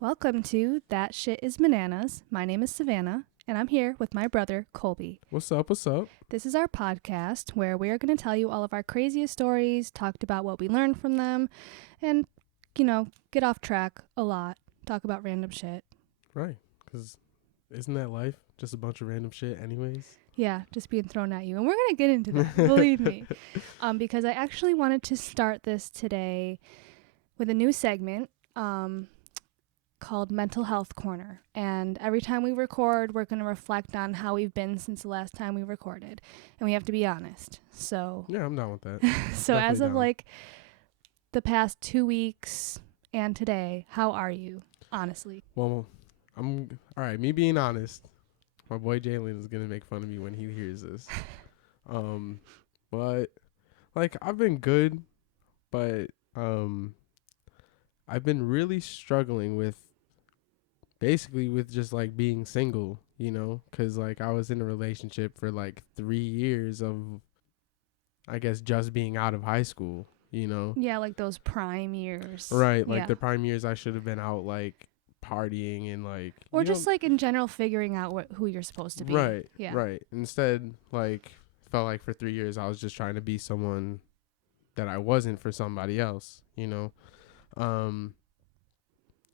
Welcome to That Shit is Bananas. My name is Savannah, and I'm here with my brother, Colby. What's up? What's up? This is our podcast where we are going to tell you all of our craziest stories, talked about what we learned from them, and, get off track a lot, talk about random shit. Right. Because isn't that life? Just a bunch of random shit anyways? Yeah, just being thrown at you. And we're going to get into that, believe me. Because I actually wanted to start this today with a new segment. Called Mental Health Corner. And every time we record, we're going to reflect on how we've been since the last time we recorded. And we have to be honest. So Yeah, I'm down with that. so Definitely as of down. the past 2 weeks and today, how are you, honestly? Well, I'm all right. Me being honest, my boy Jalen is gonna make fun of me when he hears this. But I've been good, but I've been really struggling with just being single, because I was in a relationship for 3 years of, I guess, just being out of high school, Yeah, like those prime years. Right, Yeah. the prime years I should have been out partying and Or just in general figuring out who you're supposed to be. Right. Yeah. Right. Instead, felt like for 3 years I was just trying to be someone that I wasn't for somebody else,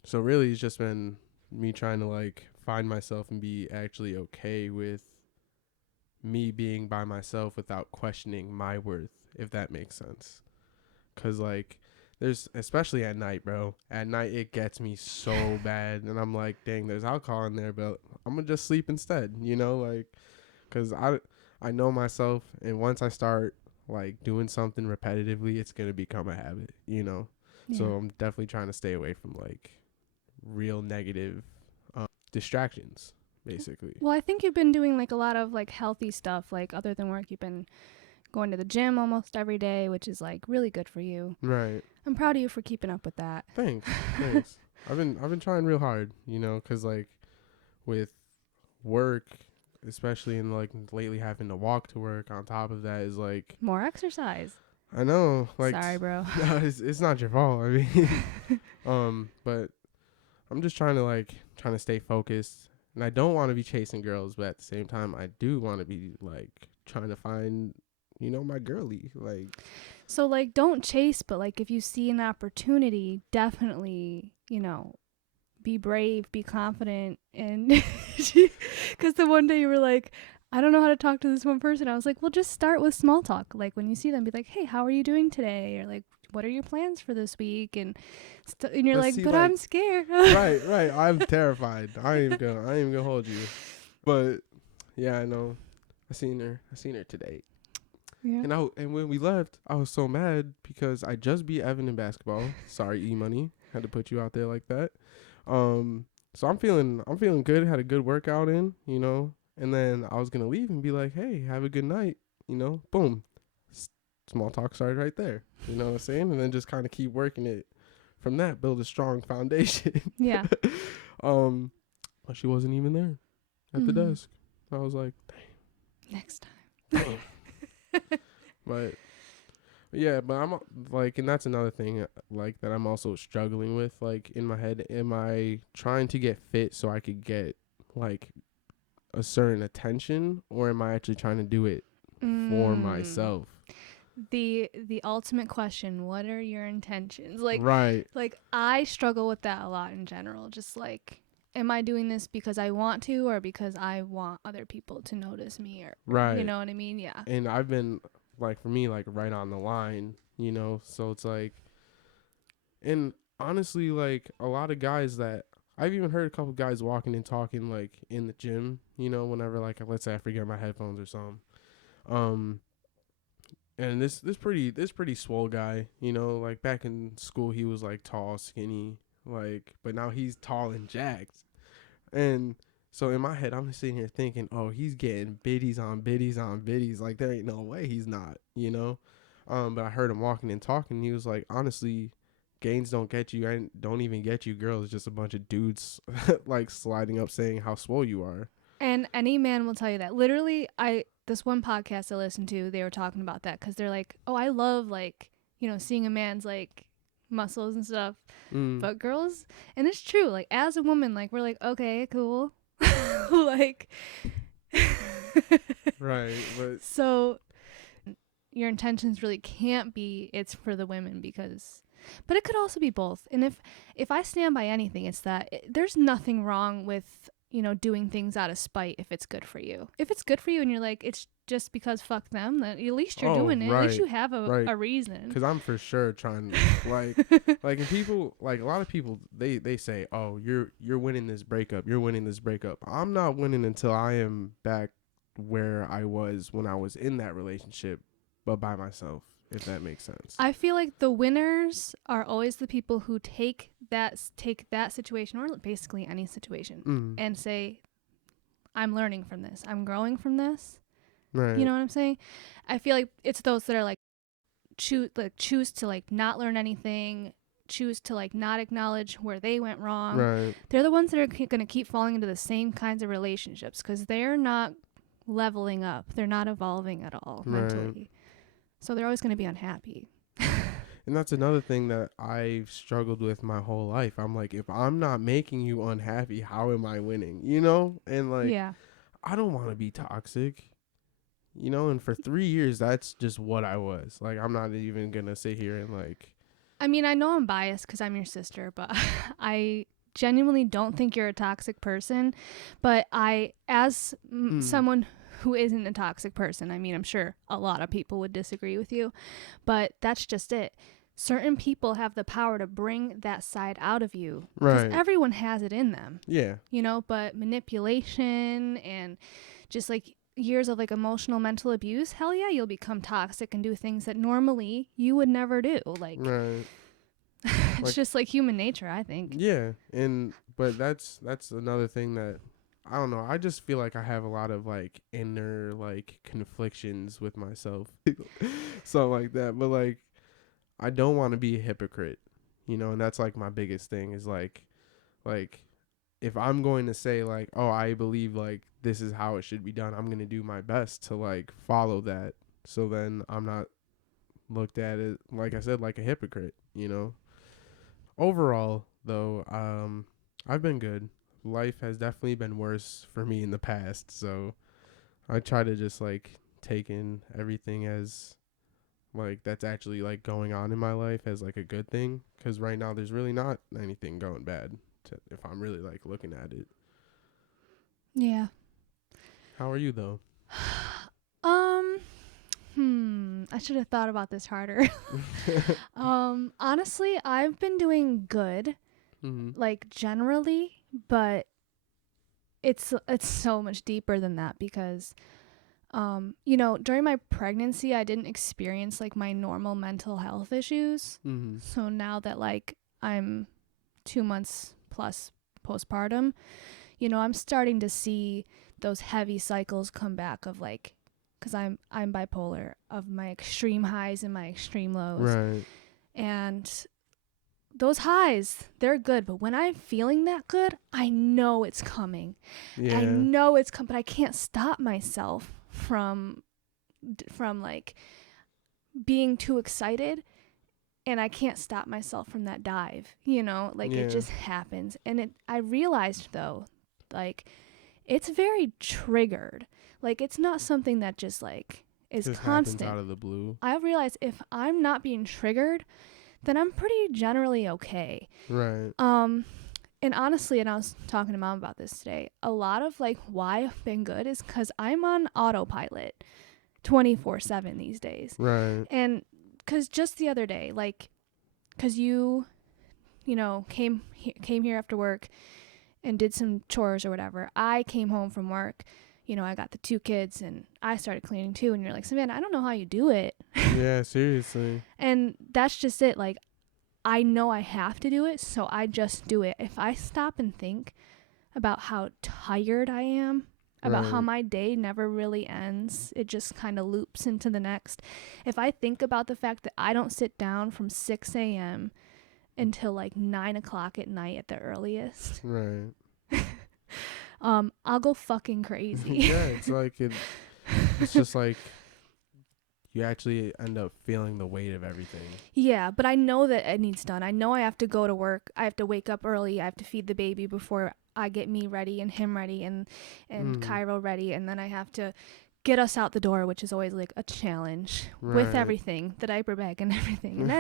So really it's just been me trying to find myself and be actually okay with me being by myself without questioning my worth, if that makes sense. 'Cause there's, especially at night, bro. At night it gets me so bad, and I'm like, dang, there's alcohol in there, but I'm gonna just sleep instead, 'cause I know myself, and once I start doing something repetitively, it's gonna become a habit, Yeah. So I'm definitely trying to stay away from real negative distractions, basically. Well, I think you've been doing a lot of healthy stuff, other than work. You've been going to the gym almost every day, which is really good for you. Right. I'm proud of you for keeping up with that. Thanks. I've been trying real hard, 'cause with work, especially in lately having to walk to work, on top of that is More exercise. I know, Sorry, bro. no, it's not your fault. I mean, but I'm just trying to stay focused, and I don't want to be chasing girls, but at the same time I do want to be trying to find my girly. So don't chase, but if you see an opportunity, definitely, be brave, be confident. And because the one day you were like, I don't know how to talk to this one person. I was like, well, just start with small talk. When you see them, be like, hey, how are you doing today? Or what are your plans for this week? And you're Let's see, I'm scared. right. I'm terrified. I ain't gonna hold you. But yeah, I know. I seen her today. Yeah. And when we left, I was so mad because I just beat Evan in basketball. Sorry, E-Money. Had to put you out there like that. So I'm feeling good. Had a good workout in, And then I was gonna leave and be like, hey, have a good night, Boom. Small talk started right there. You know what I'm saying? And then just kind of keep working it from that, build a strong foundation. Yeah. But she wasn't even there at the desk. I was like, dang. Next time. But yeah, but I'm and that's another thing that I'm also struggling with in my head. Am I trying to get fit so I could get a certain attention, or am I actually trying to do it for myself? The ultimate question, what are your intentions? Right. I struggle with that a lot in general. Just am I doing this because I want to, or because I want other people to notice me, or right. You know what I mean? Yeah. And I've been for me right on the line, so it's and honestly a lot of guys that I've even heard a couple guys walking and talking in the gym, whenever let's say I forget my headphones or something. And this pretty swole guy, back in school he was tall, skinny, but now he's tall and jacked. And so in my head I'm sitting here thinking, oh, he's getting biddies on biddies on biddies. There ain't no way he's not, But I heard him walking and talking, and he was honestly, gains don't get you, and don't even get you girls, just a bunch of dudes sliding up saying how swole you are. And any man will tell you that. Literally, this one podcast I listened to, they were talking about that, because they're like, oh, I love seeing a man's muscles and stuff. Mm. But girls, and it's true, like as a woman, like we're like, okay, cool. Like Right, but so your intentions really can't be it's for the women because but it could also be both. And if I stand by anything, it's that there's nothing wrong with, you know, doing things out of spite if it's good for you. If it's good for you and you're like it's just because fuck them, then at least you're oh, doing it. At least right, you have right. a reason. Because I'm for sure trying, like, and people, like, a lot of people, they say, oh, you're winning this breakup. You're winning this breakup. I'm not winning until I am back where I was when I was in that relationship, but by myself, if that makes sense. I feel like the winners are always the people who take that situation or basically any situation Mm. and say, I'm learning from this. I'm growing from this. Right. You know what I'm saying? I feel like it's those that are like choose to like not learn anything, choose to like not acknowledge where they went wrong. Right. They're the ones that are going to keep falling into the same kinds of relationships because they're not leveling up. They're not evolving at all mentally. So they're always going to be unhappy. And that's another thing that I've struggled with my whole life. I'm like, if I'm not making you unhappy, how am I winning? You know? And like, Yeah. I don't want to be toxic. You know, and for 3 years, that's just what I was. Like, I'm not even going to sit here and like. I mean, I know I'm biased because I'm your sister, but I genuinely don't think you're a toxic person. But as someone who isn't a toxic person, I mean, I'm sure a lot of people would disagree with you, but that's just it. Certain people have the power to bring that side out of you because Right. everyone has it in them. Yeah. You know, but manipulation and just like years of like emotional mental abuse, hell yeah, you'll become toxic and do things that normally you would never do. Like, Right. it's Like, just like human nature, I think. Yeah. But that's another thing that I don't know. I just feel like I have a lot of like inner like conflictions with myself. Something like that. But like, I don't want to be a hypocrite, you know, and that's like my biggest thing is like if I'm going to say like, oh, I believe like this is how it should be done, I'm going to do my best to like follow that. So then I'm not looked at it, like I said, like a hypocrite, you know. Overall, though, I've been good. Life has definitely been worse for me in the past, so I try to just like take in everything as like that's actually like going on in my life as like a good thing, because right now there's really not anything going bad if I'm really like looking at it. Yeah. How are you though? I should have thought about this harder. Honestly, I've been doing good, like generally, but it's so much deeper than that because you know, during my pregnancy, I didn't experience like my normal mental health issues. So now that like I'm 2 months plus postpartum, you know, I'm starting to see those heavy cycles come back of like, because I'm bipolar, of my extreme highs and my extreme lows. Right. And those highs, they're good, but when I'm feeling that good, I know it's coming. Yeah. I know it's coming, but I can't stop myself from like being too excited, and I can't stop myself from that dive, you know, like it just happens. And I realized though, like it's very triggered. Like it's not something that just like is just constant. Happens out of the blue. I realize if I'm not being triggered, then I'm pretty generally okay. Right. And honestly, and I was talking to Mom about this today, a lot of like why I've been good is because I'm on autopilot 24/7 these days. Right. And because just the other day, like, because you know, came here after work and did some chores or whatever. I came home from work, you know, I got the 2 kids and I started cleaning too. And you're like, Savannah, I don't know how you do it. Yeah, seriously. And that's just it. Like, I know I have to do it, so I just do it. If I stop and think about how tired I am, about how my day never really ends, it just kind of loops into the next. If I think about the fact that I don't sit down from 6 a.m. until like 9 o'clock at night at the earliest, Right. I'll go fucking crazy. Yeah, it's like it's just like you actually end up feeling the weight of everything. Yeah, but I know that it needs done. I know I have to go to work. I have to wake up early. I have to feed the baby before I get me ready and him ready and Cairo ready, and then I have to get us out the door, which is always like a challenge with everything, the diaper bag and everything.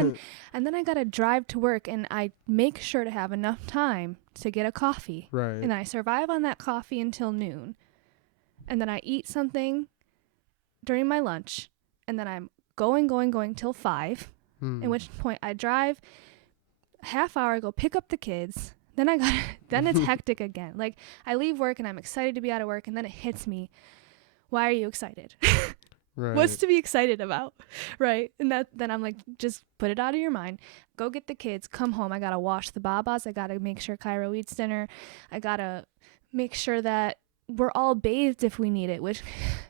And then I got to drive to work, and I make sure to have enough time to get a coffee. Right. And I survive on that coffee until noon. And then I eat something during my lunch, and then I'm going till 5, at which point I drive half hour, go pick up the kids. Then then it's hectic again. Like, I leave work and I'm excited to be out of work, and then it hits me. Why are you excited? Right. What's to be excited about? Right. And then I'm like, just put it out of your mind. Go get the kids, come home. I got to wash the babas. I got to make sure Cairo eats dinner. I got to make sure that we're all bathed if we need it, which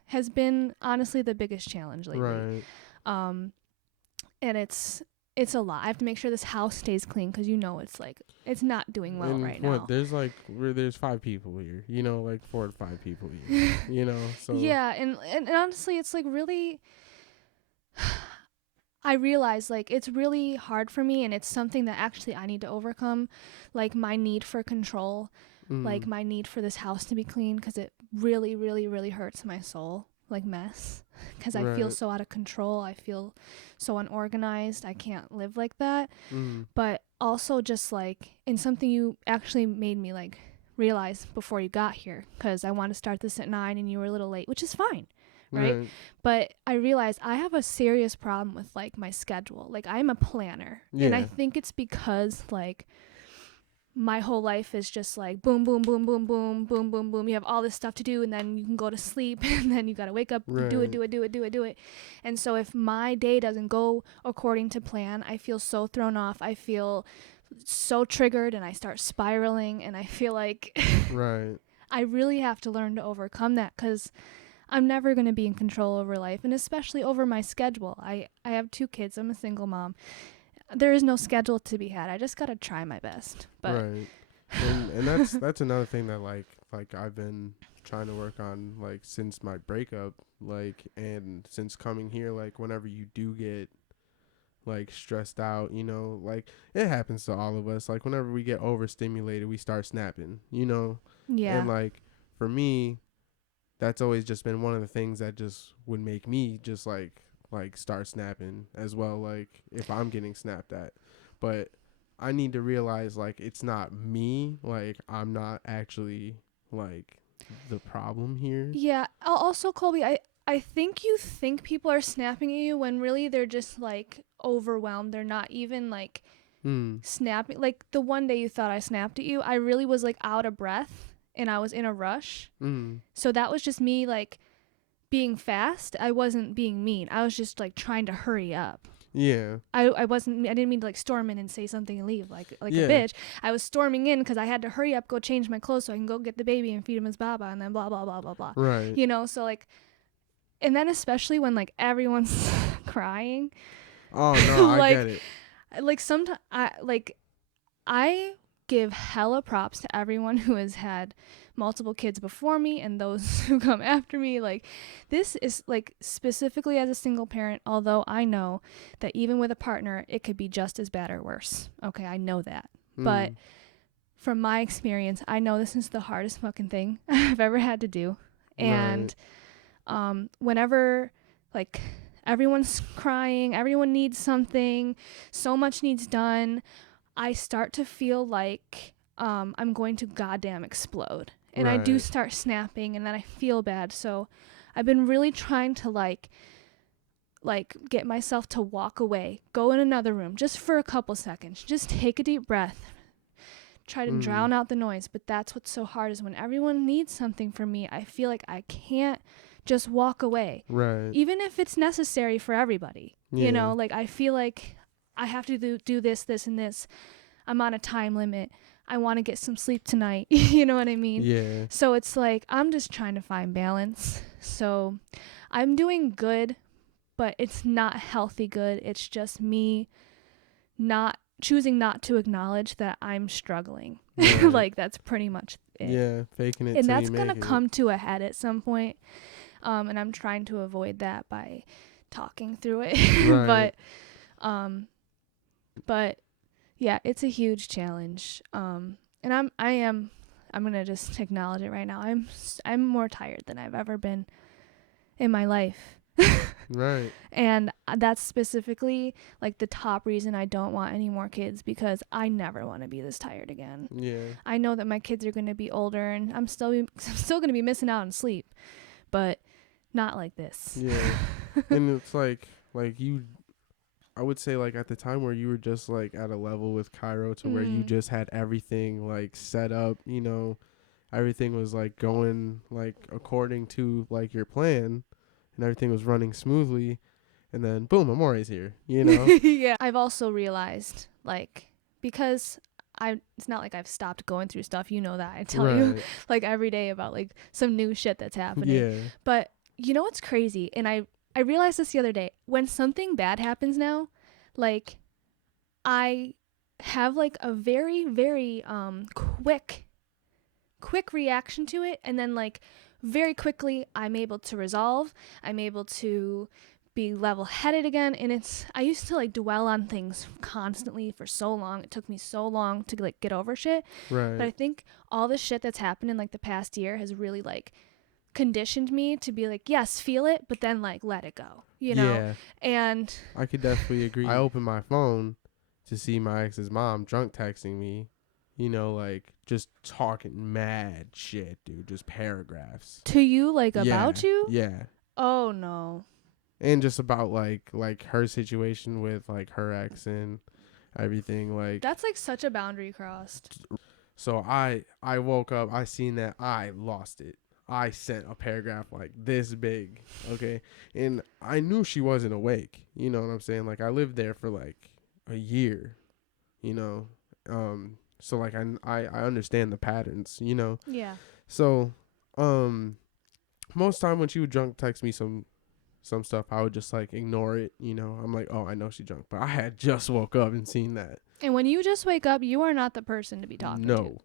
has been honestly the biggest challenge lately. Right. And it's a lot. I have to make sure this house stays clean, because it's like, it's not doing well right now. There's 5 people here, like 4 to 5 people here, so. Yeah. And honestly, it's like really, I realize like it's really hard for me, and it's something that actually I need to overcome, like my need for control, like my need for this house to be clean, because it really, really, really hurts my soul, like mess, because I feel so out of control. I feel so unorganized. I can't live like that. But also just like, and something you actually made me like realize before you got here, because I want to start this at 9 and you were a little late, which is fine. Right? But I realized I have a serious problem with like my schedule. Like, I'm a planner. Yeah. And I think it's because like my whole life is just like boom, boom, boom, boom, boom, boom, boom, boom. You have all this stuff to do, and then you can go to sleep, and then you got to wake up, do it. And so if my day doesn't go according to plan, I feel so thrown off. I feel so triggered, and I start spiraling, and I feel like I really have to learn to overcome that, because I'm never going to be in control over life, and especially over my schedule. I have 2 kids. I'm a single mom. There is no schedule to be had. I just got to try my best. But right. And that's another thing that like I've been trying to work on, like, since my breakup, like, and since coming here, like, whenever you do get like stressed out, like, it happens to all of us. Like, whenever we get overstimulated, we start snapping, Yeah. And like, for me, that's always just been one of the things that just would make me just like start snapping as well, like if I'm getting snapped at. But I need to realize, like, it's not me, like I'm not actually like the problem here. Yeah. Also, Colby, I think you think people are snapping at you when really they're just like overwhelmed. They're not even like snapping. Like, the one day you thought I snapped at you, I really was like out of breath and I was in a rush. So that was just me like being fast. I wasn't being mean. I was just like trying to hurry up. Yeah. I didn't mean to like storm in and say something and leave like a bitch. I was storming in because I had to hurry up, go change my clothes so I can go get the baby and feed him his baba, and then blah blah blah blah blah. Right. So like, and then especially when like everyone's crying. Oh no, I like, get it. Like, sometimes I give hella props to everyone who has had multiple kids before me and those who come after me. Like, this is like specifically as a single parent, although I know that even with a partner it could be just as bad or worse. Okay, I know that. But from my experience, I know this is the hardest fucking thing I've ever had to do. And whenever like everyone's crying, everyone needs something, so much needs done, I start to feel like I'm going to goddamn explode. And I do start snapping, and then I feel bad. So I've been really trying to like get myself to walk away, go in another room just for a couple seconds, just take a deep breath, try to drown out the noise. But that's what's so hard, is when everyone needs something from me, I feel like I can't just walk away. Right. Even if it's necessary for everybody. Yeah. Like, I feel like I have to do this, and this. I'm on a time limit. I want to get some sleep tonight. You know what I mean? Yeah. So it's like, I'm just trying to find balance. So I'm doing good, but it's not healthy good. It's just me not choosing not to acknowledge that I'm struggling. Right. Like, that's pretty much it. Yeah, faking it. And that's going to come to a head at some point. And I'm trying to avoid that by talking through it. Right. But yeah, it's a huge challenge. And I'm gonna just acknowledge it right now. I'm more tired than I've ever been in my life. Right. And that's specifically like the top reason I don't want any more kids, because I never want to be this tired again. Yeah. I know that my kids are going to be older and I'm still going to be missing out on sleep, but not like this. Yeah. And it's like you, I would say like at the time where you were just like at a level with Cairo to where you just had everything like set up, you know, everything was like going like according to like your plan and everything was running smoothly. And then boom, Amore's here, you know? Yeah. I've also realized, like, because it's not like I've stopped going through stuff, you know that. I tell you like every day about like some new shit that's happening. Yeah. But you know what's crazy? And I realized this the other day. When something bad happens now, like I have like a very, very quick reaction to it, and then like very quickly I'm able to resolve. I'm able to be level-headed again, and I used to like dwell on things constantly for so long. It took me so long to like get over shit. Right. But I think all the shit that's happened in like the past year has really like conditioned me to be like, yes, feel it, but then like let it go, you know? Yeah. And I could definitely agree. I opened my phone to see my ex's mom drunk texting me, you know, like just talking mad shit, dude, just paragraphs. To you, like about you? Yeah. Oh no. And just about like her situation with like her ex and everything, like that's like such a boundary crossed. So I woke up, I seen that, I lost it. I sent a paragraph like this big, okay? And I knew she wasn't awake, you know what I'm saying? Like I lived there for like a year, you know? So like I understand the patterns, you know? Yeah. So most time when she would drunk text me some stuff, I would just like ignore it, you know? I'm like, oh, I know she drunk, but I had just woke up and seen that. And when you just wake up, you are not the person to be talking to.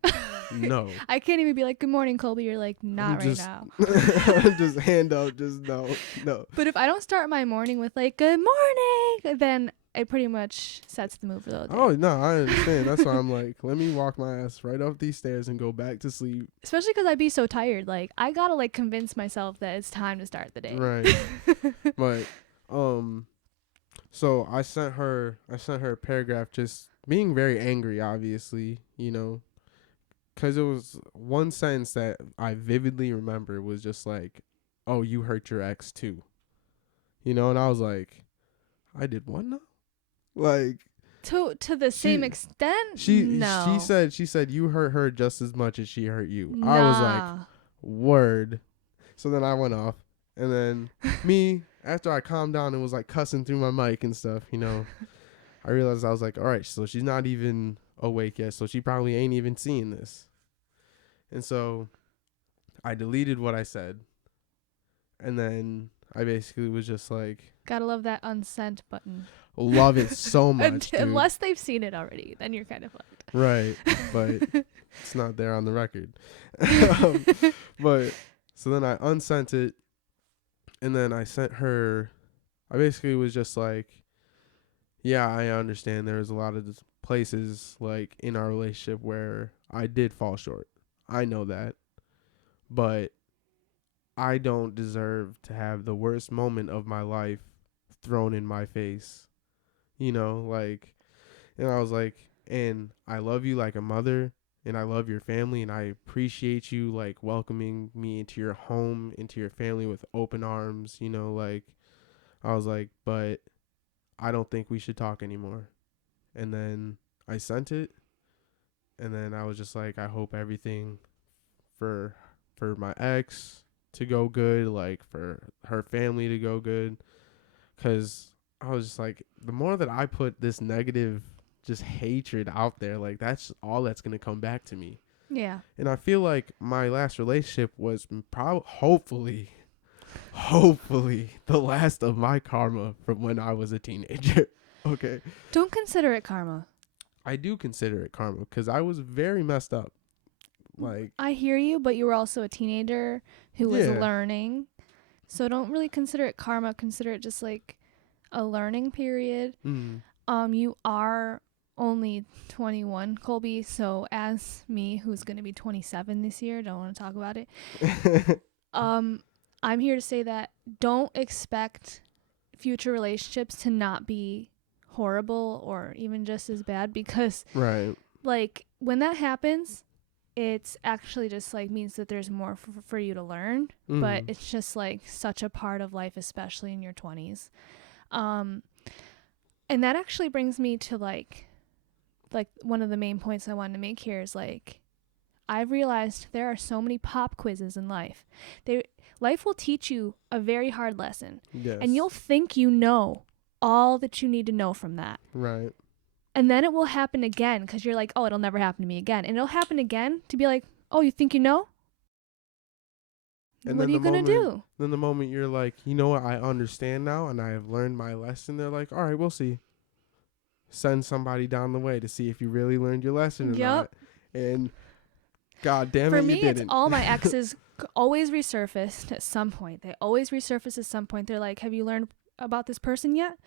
No. I can't even be like, good morning, Colby. You're like, not right now. Just hand up, just no. But if I don't start my morning with like, good morning, then it pretty much sets the mood for the day. Oh, no, I understand. That's why I'm like, let me walk my ass right up these stairs and go back to sleep. Especially because I'd be so tired. Like, I gotta like convince myself that it's time to start the day. Right. But, so I sent her a paragraph just being very angry, obviously, you know, because it was one sentence that I vividly remember was just like, oh, you hurt your ex too, you know? And I was like, I did what now? Like, to the same extent? She said you hurt her just as much as she hurt you. Nah. I was like, word. So then I went off, and then me, after I calmed down and was like cussing through my mic and stuff, you know, I realized I was like, all right, so she's not even awake yet, so she probably ain't even seeing this. And so I deleted what I said, and then I basically was just like, gotta love that unsent button. Love it so much, dude. Unless they've seen it already, then you're kind of fucked. Right, but it's not there on the record. But so then I unsent it, and then I sent her. I basically was just like, yeah, I understand there's a lot of places like in our relationship where I did fall short. I know that, but I don't deserve to have the worst moment of my life thrown in my face. You know, like, and I was like, and I love you like a mother, and I love your family, and I appreciate you like welcoming me into your home, into your family with open arms, you know, like, I was like, but I don't think we should talk anymore. And then I sent it, and then I was just like, I hope everything for my ex to go good, like for her family to go good, because I was just like, the more that I put this negative just hatred out there, like that's all that's going to come back to me. Yeah. And I feel like my last relationship was hopefully the last of my karma from when I was a teenager. Okay. Don't consider it karma. I do consider it karma because I was very messed up. Like, I hear you, but you were also a teenager who was learning. So don't really consider it karma. Consider it just like a learning period. You are only 21, Colby, so as me, who's going to be 27 this year, don't want to talk about it. I'm here to say that don't expect future relationships to not be horrible or even just as bad, because right, like when that happens, it's actually just like means that there's more for you to learn, but it's just like such a part of life, especially in your 20s. And that actually brings me to like one of the main points I wanted to make here is like I've realized there are so many pop quizzes in life. Life will teach you a very hard lesson, yes, and you'll think you know all that you need to know from that. right. And then it will happen again because you're like, oh, it'll never happen to me again. And it'll happen again to be like, oh, you think you know? And what are you going to do? Then the moment you're like, you know what, I understand now and I have learned my lesson, they're like, all right, we'll see. Send somebody down the way to see if you really learned your lesson or not. And God damn it, you didn't. For me, it's all my exes always resurfaced at some point. They always resurface at some point. They're like, have you learned about this person yet?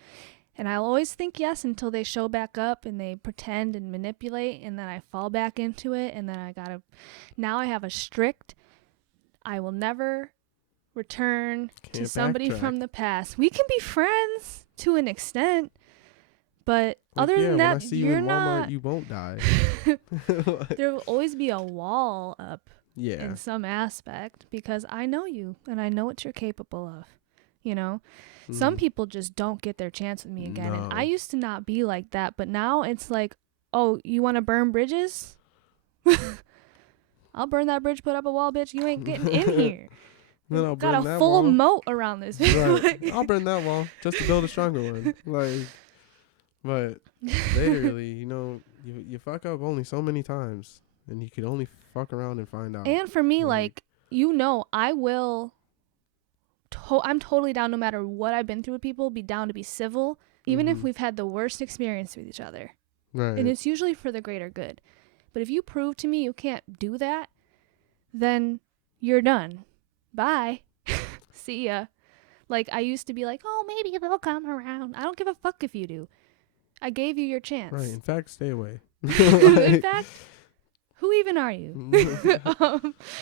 And I'll always think yes until they show back up and they pretend and manipulate, and then I fall back into it, and then now I have a strict, I will never return to somebody from the past. We can be friends to an extent, but like, other than that, when I see you in Walmart, you won't die. There will always be a wall up yeah, in some aspect because I know you and I know what you're capable of, you know? Some people just don't get their chance with me again. No. And I used to not be like that, but now it's like, oh, you want to burn bridges? I'll burn that bridge, put up a wall, bitch. You ain't getting in here. Then I'll got a full moat around this. Right. I'll burn that wall just to build a stronger one. Like, but literally, you know, you fuck up only so many times, and you could only fuck around and find out. And for me, like you know, I will. I'm totally down, no matter what I've been through with people, be down to be civil, even if we've had the worst experience with each other. Right. And it's usually for the greater good. But if you prove to me you can't do that, then you're done. Bye. See ya. Like, I used to be like, oh, maybe they'll come around. I don't give a fuck if you do. I gave you your chance. Right. In fact, stay away. In fact, who even are you?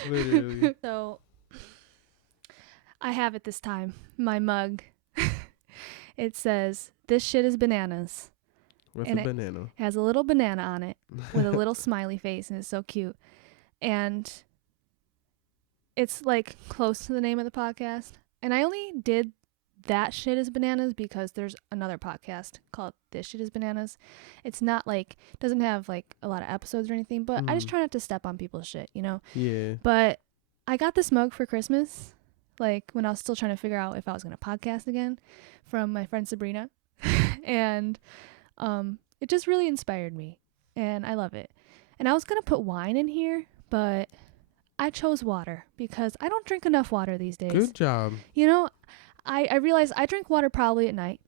Literally. So I have it this time. My mug. It says, this shit is bananas. With a banana. It has a little banana on it with a little smiley face, and it's so cute. And it's like close to the name of the podcast. And I only did that shit is bananas because there's another podcast called This Shit is Bananas. It's not like, doesn't have like a lot of episodes or anything, but I just try not to step on people's shit, you know? Yeah. But I got this mug for Christmas, like when I was still trying to figure out if I was going to podcast again, from my friend Sabrina. And it just really inspired me, and I love it. And I was going to put wine in here, but I chose water because I don't drink enough water these days. Good job. You know, I realize I drink water probably at night.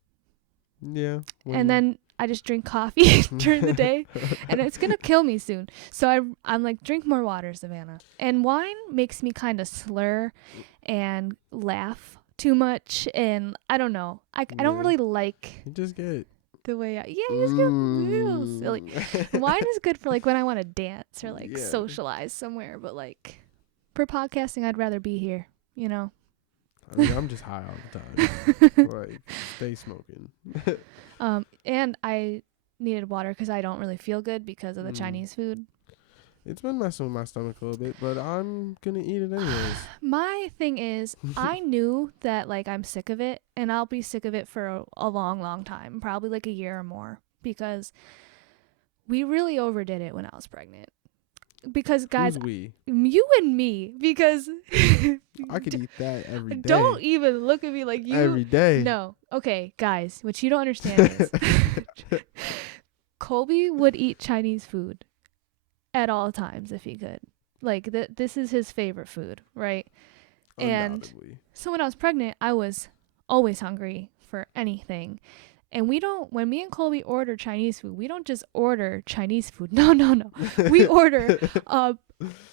Yeah. And then I just drink coffee during the day, and it's going to kill me soon. So I'm like, drink more water, Savannah. And wine makes me kind of slur and laugh too much, and I don't know. I don't really like... You just get... the way you just get real silly. Wine is good for like when I want to dance or like socialize somewhere, but like for podcasting, I'd rather be here, you know? I mean, I'm just high all the time. Like, stay smoking. And I needed water because I don't really feel good because of the Chinese food. It's been messing with my stomach a little bit, but I'm going to eat it anyways. My thing is, I knew that, like, I'm sick of it, and I'll be sick of it for a long, long time, probably like a year or more, because we really overdid it when I was pregnant. Because, guys, you and me, because... I could eat that every day. Don't even look at me like you... Every day. No. Okay, guys, what you don't understand is Colby would eat Chinese food at all times if he could. Like, this is his favorite food, right? And so when I was pregnant, I was always hungry for anything. And when me and Colby order Chinese food, we don't just order Chinese food. No. We order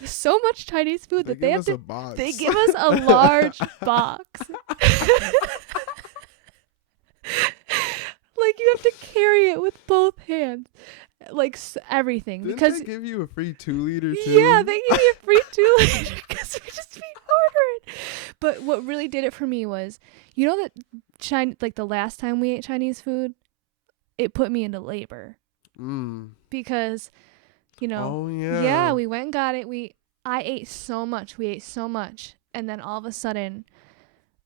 so much Chinese food that they give us a large box. like you have to carry it with both hands, like everything. Didn't because they give you a free 2-liter too? yeah, they gave me a free 2-liter because we just be ordering. But what really did it for me was, you know that like the last time we ate Chinese food, it put me into labor because, Oh yeah, yeah. we went and got it. I ate so much. We ate so much, and then all of a sudden,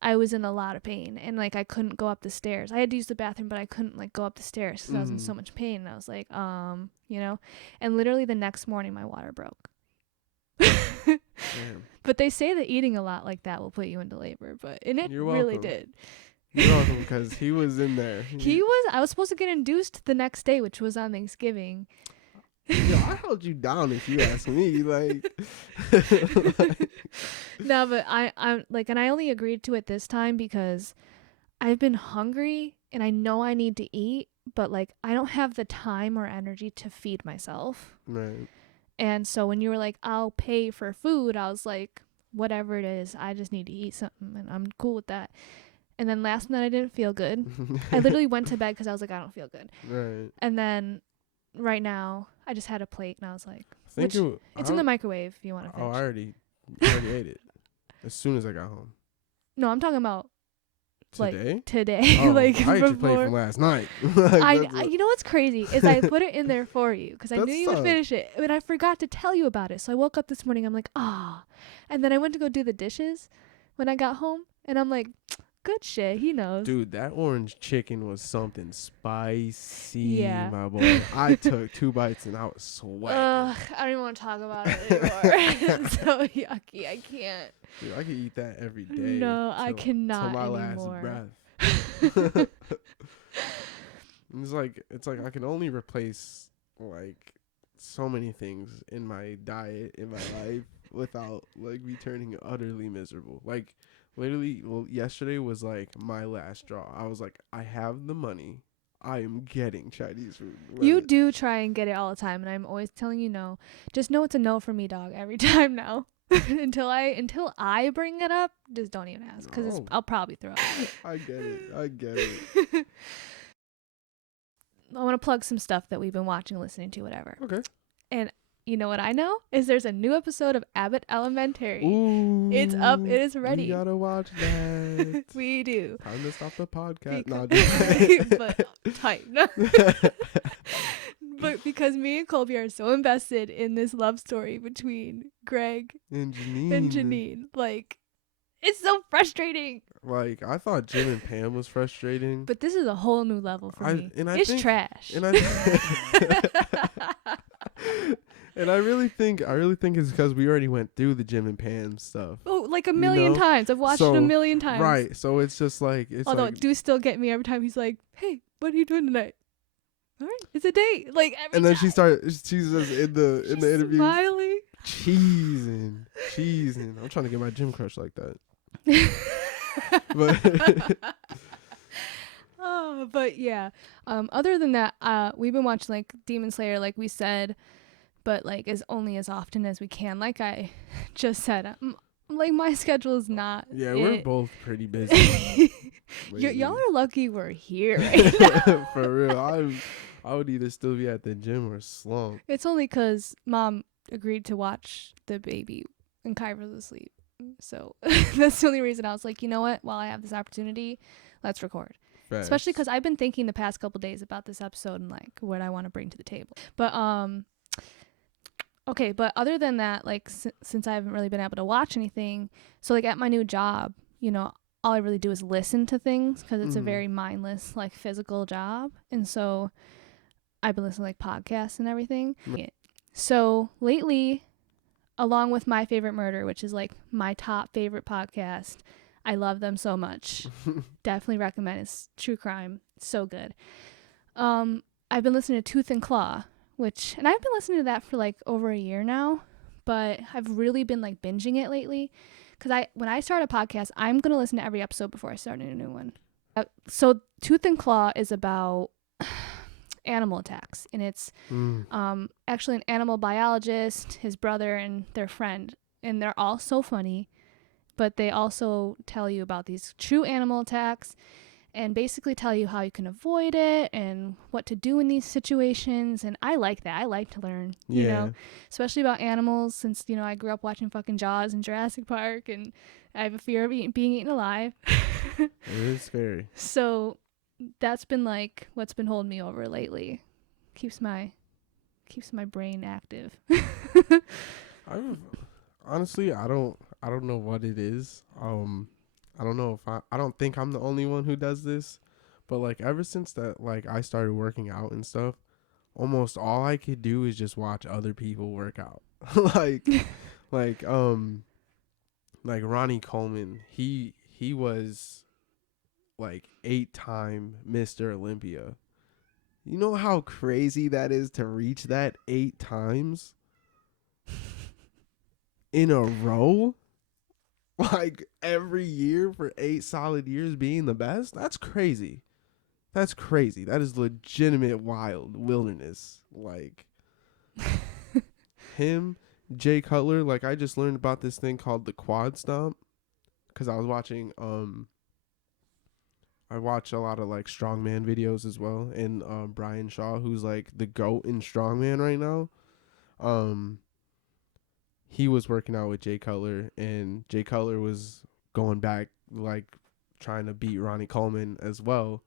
I was in a lot of pain, and like I couldn't go up the stairs. I had to use the bathroom, but I couldn't like go up the stairs because I was in so much pain. And I was like, and literally the next morning my water broke. Damn. But they say that eating a lot like that will put you into labor, and it You're really welcome. did. You're welcome, because he was in there. I was supposed to get induced the next day, which was on Thanksgiving. Yo, I held you down if you ask me. Like, No, but I'm like, and I only agreed to it this time because I've been hungry and I know I need to eat, but like I don't have the time or energy to feed myself. right. And so when you were like, I'll pay for food, I was like, whatever it is, I just need to eat something, and I'm cool with that. And then last night I didn't feel good. I literally went to bed because I was like, I don't feel good. Right. And then right now I just had a plate and I was like, I think it's in the microwave if you want to Oh, finish. I already ate it as soon as I got home. No, I'm talking about Today? like today. Oh, like I ate your plate before. from last night. You know what's crazy is I put it in there for you because I knew That's you would tough. finish it, and I forgot to tell you about it. So I woke up this morning, I'm like, and then I went to go do the dishes when I got home, and I'm like, good shit, he knows. Dude, that orange chicken was something spicy, Yeah. my boy. I took 2 bites and I was sweating. Ugh, I don't even want to talk about it anymore. It's so yucky. I can't. Dude, I could eat that every day. No, I cannot till my anymore. last breath. It's like I can only replace like so many things in my diet in my life without like me turning utterly miserable. Like literally, yesterday was like my last straw. I was like, I have the money. I am getting Chinese food. You do try and get it all the time, and I'm always telling you no. Just know it's a no for me, dog, every time now. until I bring it up, just don't even ask, because I'll probably throw up. I get it. I want to plug some stuff that we've been watching, listening to, whatever. Okay. And you know what I know is there's a new episode of Abbott Elementary. Ooh, it's up. It is ready. We gotta watch that. We do. Time to stop the podcast. But type. No. But because me and Colby are so invested in this love story between Greg and Janine. Like, it's so frustrating. Like, I thought Jim and Pam was frustrating. But this is a whole new level for me. It's trash. And I really think it's because we already went through the Jim and Pam stuff. Oh, like a million times. I've watched it a million times. Right. So it's just like although it do still get me every time he's like, "Hey, what are you doing tonight?" All right, it's a date. Like every and then time. she's just in the interview smiling, cheesing. I'm trying to get my gym crush like that. But yeah. Other than that, we've been watching like Demon Slayer, like we said, but like as only as often as we can. Like I just said, like my schedule is not. Yeah, we're both pretty busy. Y'all are lucky we're here right now. For real, I would either still be at the gym or slump. It's only 'cause Mom agreed to watch the baby and Kyra's asleep. So that's the only reason I was like, you know what? While I have this opportunity, let's record. Facts. Especially because I've been thinking the past couple days about this episode and like what I want to bring to the table. But okay. But other than that, like since I haven't really been able to watch anything, so like at my new job, all I really do is listen to things because it's a very mindless, like physical job, and so I've been listening to like podcasts and everything. So lately, along with My Favorite Murder, which is like my top favorite podcast, I love them so much. Definitely recommend. It's true crime. It's so good. I've been listening to Tooth and Claw, and I've been listening to that for like over a year now, but I've really been like binging it lately. Because when I start a podcast, I'm going to listen to every episode before I start a new one. So Tooth and Claw is about animal attacks, and it's actually an animal biologist, his brother, and their friend, and they're all so funny, but they also tell you about these true animal attacks, and basically tell you how you can avoid it and what to do in these situations. And I like that. I like to learn, you Yeah. know, especially about animals, since, you know, I grew up watching fucking Jaws and Jurassic Park, and I have a fear of being eaten alive. It is scary. So that's been like what's been holding me over lately. Keeps my brain active. Honestly, I don't know what it is. I don't know if I don't think I'm the only one who does this, but like ever since that like I started working out and stuff, almost all I could do is just watch other people work out. like like like Ronnie Coleman, he was like 8-time Mr. Olympia. You know how crazy that is to reach that 8 times in a row? Like every year for 8 solid years being the best? That's crazy. That's crazy. That is legitimate wild wilderness. Like him, Jay Cutler, like I just learned about this thing called the quad stomp cuz I was watching I watch a lot of like strongman videos as well, and Brian Shaw, who's like the GOAT in strongman right now. Um he was working out with Jay Cutler, and Jay Cutler was going back like trying to beat Ronnie Coleman as well,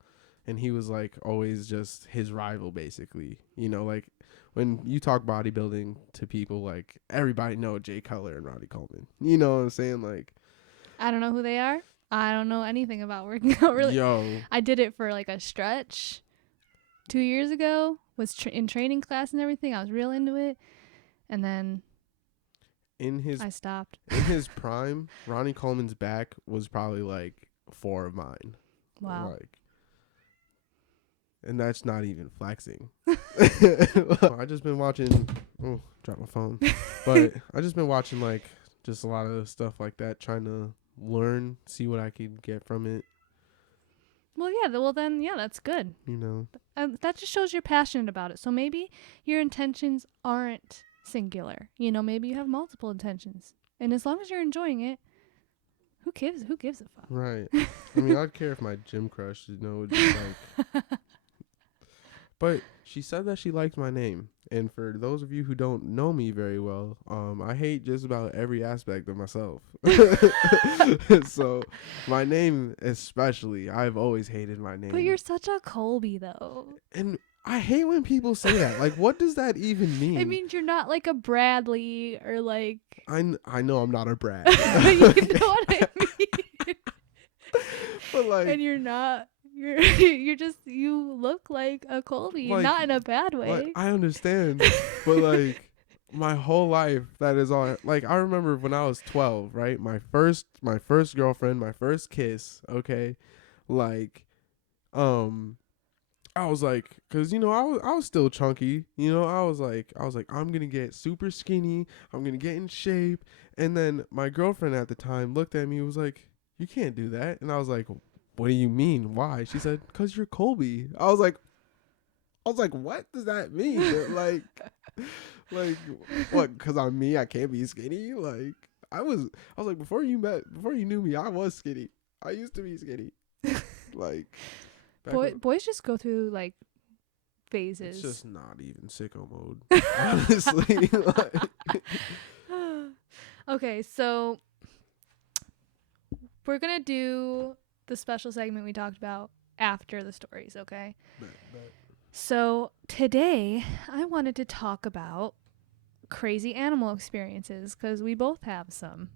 and he was like always just his rival basically. You know, like when you talk bodybuilding to people, like everybody know Jay Cutler and Ronnie Coleman. You know what I'm saying? Like I don't know who they are. I don't know anything about working out really. yo, I did it for like a stretch 2 years ago. Was in training class and everything. I was real into it, and then I stopped. in his prime, Ronnie Coleman's back was probably like 4 of mine. Wow. Like, and that's not even flexing. I just been watching. Oh, drop my phone. But I just been watching like just a lot of stuff like that, trying to learn, see what I could get from it. Well, yeah. Well, then, yeah, that's good. You know. That just shows you're passionate about it. So maybe your intentions aren't singular. You know, maybe you have multiple intentions, and as long as you're enjoying it, who gives a fuck? Right. I mean, I'd care if my gym crush, you know, would be like. But she said that she liked my name. And for those of you who don't know me very well, I hate just about every aspect of myself. So my name especially, I've always hated my name. But you're such a Colby, though. And I hate when people say that. Like, what does that even mean? It means you're not like a Bradley or like. I know I'm not a brat. You know what I mean? But like, and you're not. You're just, you look like a Colby, like, not in a bad way. like, I understand, but like my whole life that is all. Like I remember when I was 12, right? My first girlfriend, my first kiss. Okay, like, I was like, cause you know I was still chunky. You know I was like I'm gonna get super skinny. I'm gonna get in shape. And then my girlfriend at the time looked at me and was like, "You can't do that." And I was like, "What do you mean? Why?" She said, "'Cause you're Colby." I was like, "What does that mean?" like what? 'Cause I'm me, I can't be skinny. Like I was like before you knew me, I was skinny. I used to be skinny. Like Boys just go through like phases. It's just not even sicko mode, honestly. Like, okay, so we're gonna do the special segment we talked about after the stories, okay? but So today I wanted to talk about crazy animal experiences because we both have some.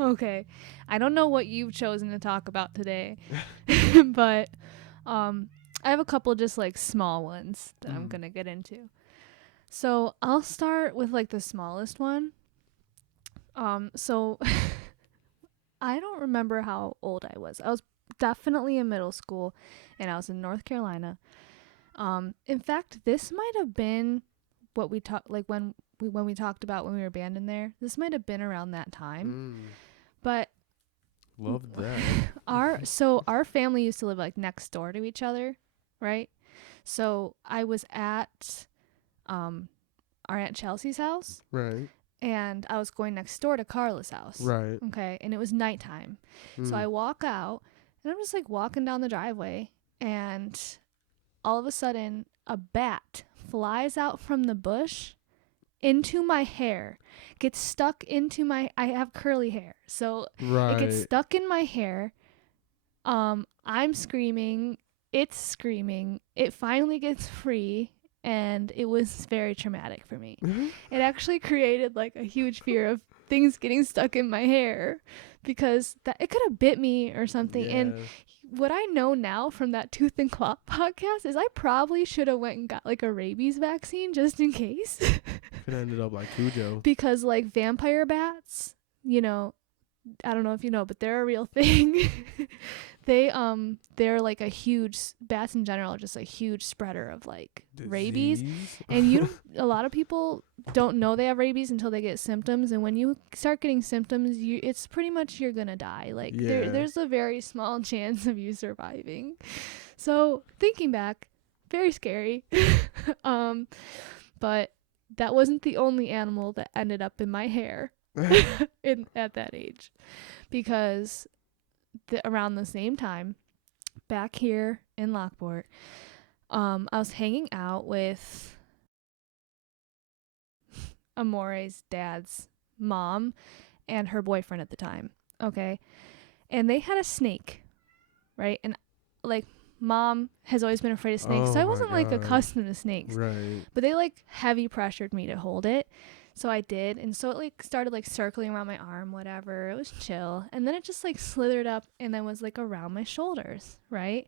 Okay, I don't know what you've chosen to talk about today, but I have a couple just like small ones that I'm gonna get into. So I'll start with like the smallest one. So I don't remember how old I was. I was definitely in middle school, and I was in North Carolina. In fact, this might have been what we talked like when we talked about when we were abandoned there. This might have been around that time, but loved that. our family used to live like next door to each other, right? So I was at our Aunt Chelsea's house, Right. and I was going next door to Carla's house. Right. Okay, and it was nighttime. So I walk out, and I'm just like walking down the driveway, and all of a sudden a bat flies out from the bush into my hair, gets stuck into my, I have curly hair, so it gets Right. stuck in my hair. I'm screaming, it's screaming, it finally gets free, and it was very traumatic for me. It actually created like a huge fear of things getting stuck in my hair, because that it could have bit me or something. And Yeah. what I know now from that Tooth and Claw podcast is I probably should have went and got like a rabies vaccine just in case. Could have ended up like Cujo. Because like vampire bats, you know, I don't know if you know, but they're a real thing. They're like a huge, bats in general are just a huge spreader of like rabies. Disease? And a lot of people don't know they have rabies until they get symptoms, and when you start getting symptoms, it's pretty much you're gonna die. Like Yeah. there's a very small chance of you surviving. So thinking back, very scary. But that wasn't the only animal that ended up in my hair at that age, because around the same time, back here in Lockport, I was hanging out with Amore's dad's mom and her boyfriend at the time. Okay. And they had a snake, right? And like, mom has always been afraid of snakes, so Oh I my wasn't like God. accustomed to snakes. Right. But they like heavy pressured me to hold it. So I did. And so it like started like circling around my arm, whatever. It was chill. And then it just like slithered up and then was like around my shoulders, right?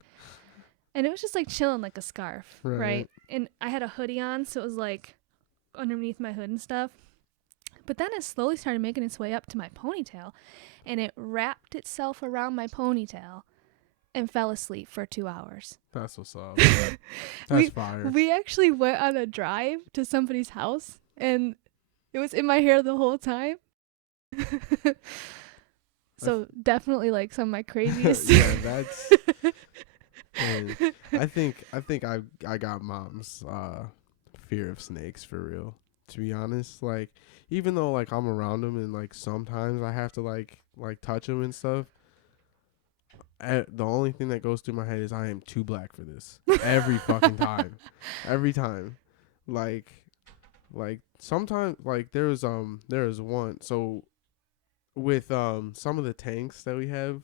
And it was just like chilling like a scarf, right? And I had a hoodie on, so it was like underneath my hood and stuff. But then it slowly started making its way up to my ponytail, and it wrapped itself around my ponytail and fell asleep for 2 hours. That's what's up. That's fire. We actually went on a drive to somebody's house, and it was in my hair the whole time. So definitely like some of my craziest. Yeah, that's. And I think I got mom's fear of snakes for real. To be honest, like even though like I'm around them and like sometimes I have to like touch them and stuff. The only thing that goes through my head is I am too black for this. Every fucking time. Every time. Like sometimes like there was one, so with some of the tanks that we have,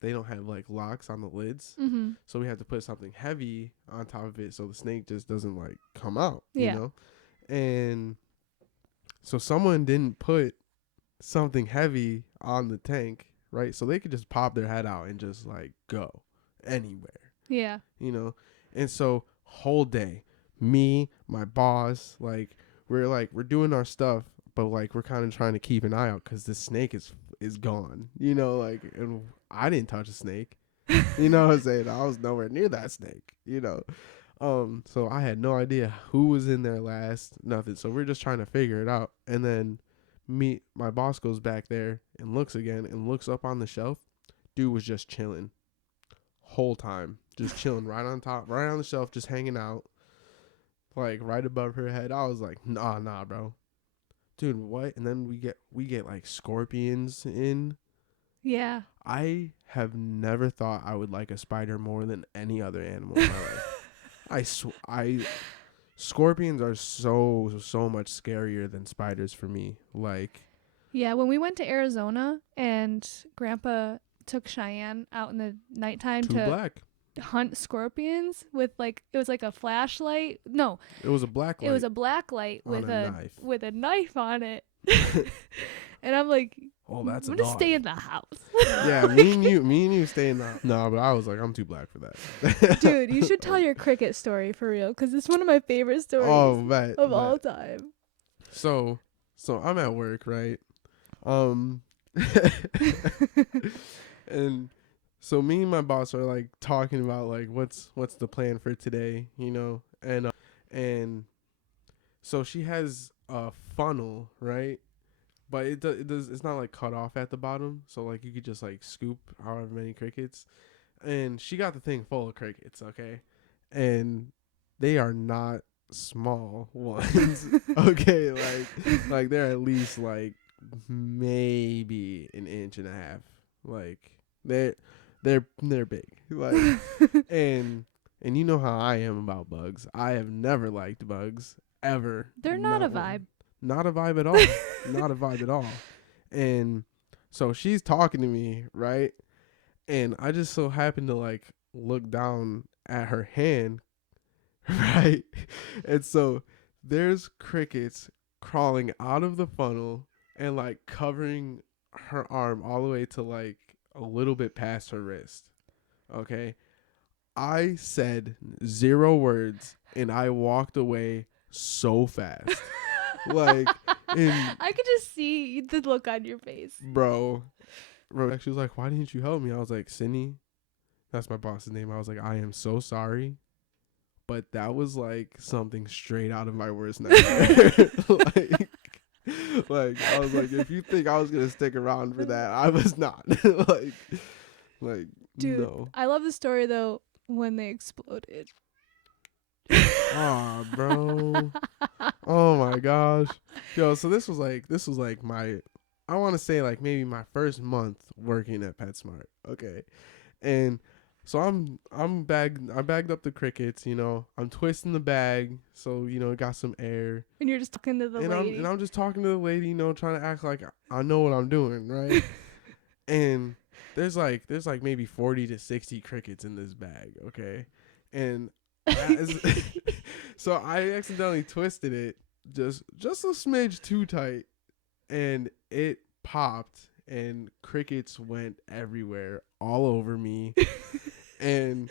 they don't have like locks on the lids. Mm-hmm. So we have to put something heavy on top of it so the snake just doesn't like come out, Yeah. you know? And so someone didn't put something heavy on the tank, right? So they could just pop their head out and just like go anywhere, Yeah. you know? And so whole day, me, my boss, like we're doing our stuff, but like we're kind of trying to keep an eye out because the snake is gone, you know? Like, and I didn't touch a snake, you know what I'm saying? I was nowhere near that snake, you know? So I had no idea who was in there last, nothing. So we're just trying to figure it out. And then my boss goes back there and looks again and looks up on the shelf. Dude was just chilling whole time, just chilling right on top, right on the shelf, just hanging out, like right above her head. I was like, nah, bro, dude, what? And then we get like scorpions in. Yeah. I have never thought I would like a spider more than any other animal in my life. Scorpions are so much scarier than spiders for me. Like, Yeah, when we went to Arizona and Grandpa took Cheyenne out in the nighttime too to black. hunt scorpions with like, it was like a flashlight. No, It was a black light. it was a black light on with a knife. with a knife on it. And I'm like, Oh, that's I'm a gonna dog. stay in the house. Yeah, me and you stay in the. No, but I was like, I'm too black for that. Dude, you should tell your cricket story for real, because it's one of my favorite stories of all time. So I'm at work, right? And so me and my boss are like talking about like what's the plan for today, you know? And so she has a funnel, right? But it's not like cut off at the bottom, so like you could just like scoop however many crickets. And she got the thing full of crickets, okay? And they are not small ones. Okay, like they're at least like maybe an inch and a half. Like they're big. Like, and you know how I am about bugs. I have never liked bugs ever. They're not a vibe. Not a vibe at all. Not a vibe at all. And so she's talking to me, right? And I just so happened to like look down at her hand, right? And so there's crickets crawling out of the funnel and like covering her arm all the way to like a little bit past her wrist. Okay. I said 0 words and I walked away so fast. Like, I could just see the look on your face. bro, she was like, why didn't you help me? I was like, Sydney, that's my boss's name. I was like, I am so sorry. But that was like something straight out of my worst nightmare. like I was like, if you think I was gonna stick around for that, I was not. like Dude, no. I love the story though when they exploded. Aw, bro. Oh my gosh. Yo, so this was like my, I want to say like maybe my first month working at PetSmart. Okay. And so I bagged up the crickets, you know. I'm twisting the bag so, you know, it got some air. And you're just talking to the lady. I'm just talking to the lady, you know, trying to act like I know what I'm doing, right? And there's like maybe 40 to 60 crickets in this bag, okay? And so I accidentally twisted it just a smidge too tight, and it popped, and crickets went everywhere, all over me. and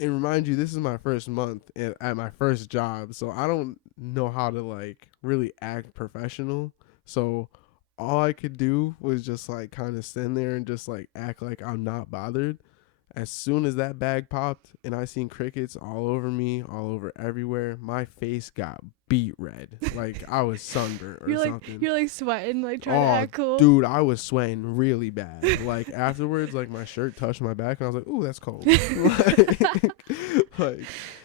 remind you, this is my first month at my first job, so I don't know how to like really act professional. So all I could do was just like kind of stand there and just like act like I'm not bothered. As soon as that bag popped and I seen crickets all over me, all over everywhere, my face got beet red. Like I was sunburned or something. You're like sweating, like trying to act cool. Dude, I was sweating really bad. Like afterwards, like my shirt touched my back and I was like, ooh, that's cold. like,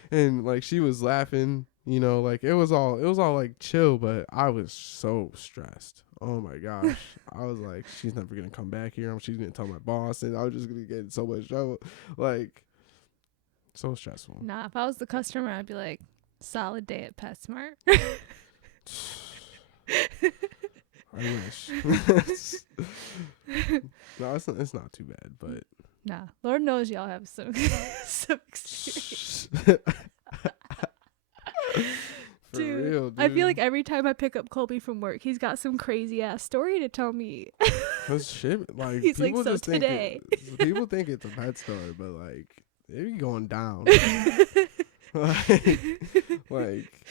and like she was laughing, you know, like it was all like chill, but I was so stressed. Oh my gosh. I was like, she's never going to come back here. She's going to tell my boss and I was just going to get in so much trouble. Like, so stressful. Nah, if I was the customer, I'd be like, solid day at PetSmart. I wish. No, it's not too bad, but. Nah, Lord knows y'all have some experience. Dude, real, dude. I feel like every time I pick up Colby from work, he's got some crazy ass story to tell me. Cause shit, like he's people like, so just today. People think it's a pet story, but like it be going down. like,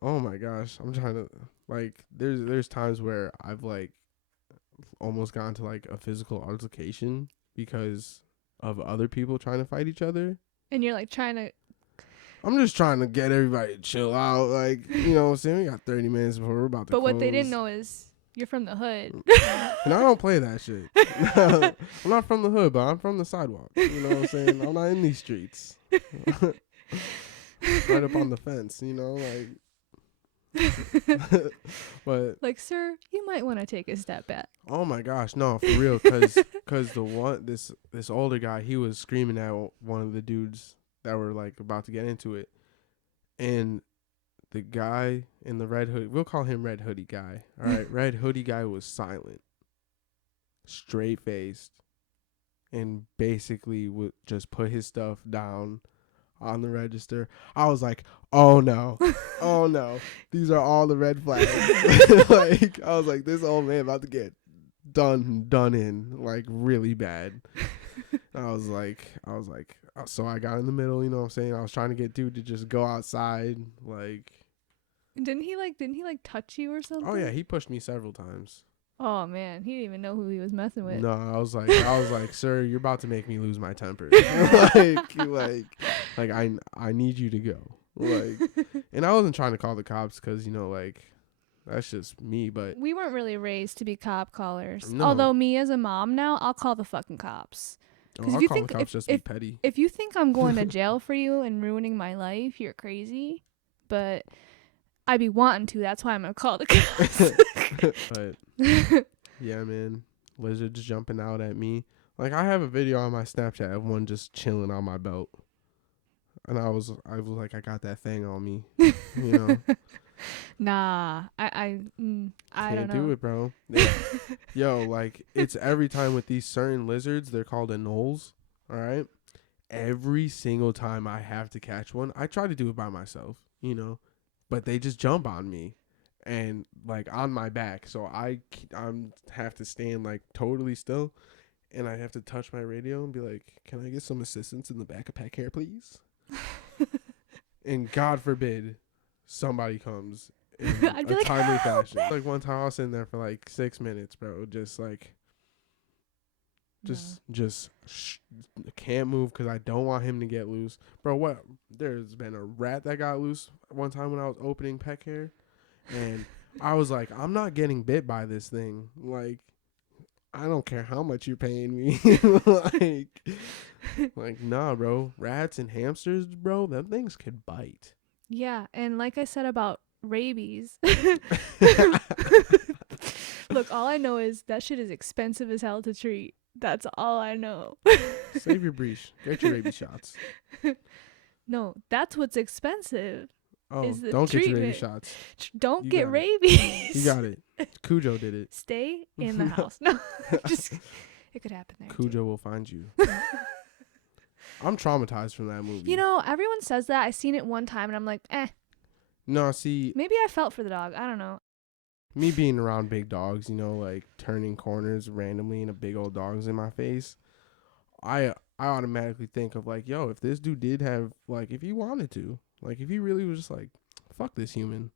oh my gosh, I'm trying to like. There's times where I've like almost gone to like a physical altercation because of other people trying to fight each other. And you're like trying to. I'm just trying to get everybody to chill out. Like, you know what I'm saying? We got 30 minutes before we're about to But close. what they didn't know is you're from the hood. And I don't play that shit. I'm not from the hood, but I'm from the sidewalk. You know what I'm saying? I'm not in these streets. Right up on the fence, you know? Like, but. Like, sir, you might want to take a step back. Oh my gosh, no, for real. Because this older guy, he was screaming at one of the dudes that were like about to get into it, and the guy in the red hoodie, we'll call him Red Hoodie guy, all right? Red Hoodie guy was silent, straight faced, and basically would just put his stuff down on the register. I was like, oh no, these are all the red flags. Like I was like, this old man about to get done in like really bad. I was like, so I got in the middle, you know what I'm saying? I was trying to get dude to just go outside, like. Didn't he touch you or something? Oh yeah, he pushed me several times. Oh man, he didn't even know who he was messing with. No, I was like, sir, you're about to make me lose my temper. like I need you to go. Like, and I wasn't trying to call the cops because, you know, like, that's just me, but. We weren't really raised to be cop callers. No. Although me as a mom now, I'll call the fucking cops. Because if you think the cops just be petty. If you think I'm going to jail for you and ruining my life, you're crazy. But I be wanting to. That's why I'm gonna call the cops. But yeah, man, lizards jumping out at me. Like, I have a video on my Snapchat of one just chilling on my belt. And I was like, I got that thing on me. You know? Nah, I don't Can't do know. it, bro. Yo, like, it's every time with these certain lizards, they're called anoles, all right? Every single time I have to catch one, I try to do it by myself, you know? But they just jump on me and, like, on my back. So I'm have to stand, like, totally still. And I have to touch my radio and be like, can I get some assistance in the back of Pet Care, please? And God forbid somebody comes in I'd a be like, timely "Help!" fashion. Like, one time I was sitting there for like 6 minutes, bro. Just like, No. just can't move because I don't want him to get loose. Bro, what? There's been a rat that got loose one time when I was opening Pet Care. And I was like, I'm not getting bit by this thing. Like, I don't care how much you're paying me. like, nah, bro. Rats and hamsters, bro, them things could bite. Yeah, and like I said about rabies, look, all I know is that shit is expensive as hell to treat. That's all I know. Save your breach. Get your rabies shots. No, that's what's expensive. Oh, Is the don't get your treatment. rabies shots. Don't You get got it. rabies. You got it. Cujo did it. Stay in the house. No, just it could happen there. Cujo will find you. I'm traumatized from that movie. You know, everyone says that. I seen it one time and I'm like, No, see, maybe I felt for the dog. I don't know. me being around big dogs, you know, like turning corners randomly and a big old dog's in my face, I automatically think of like, yo, if this dude did have, like, if he wanted to, like, if he really was just like, fuck this human,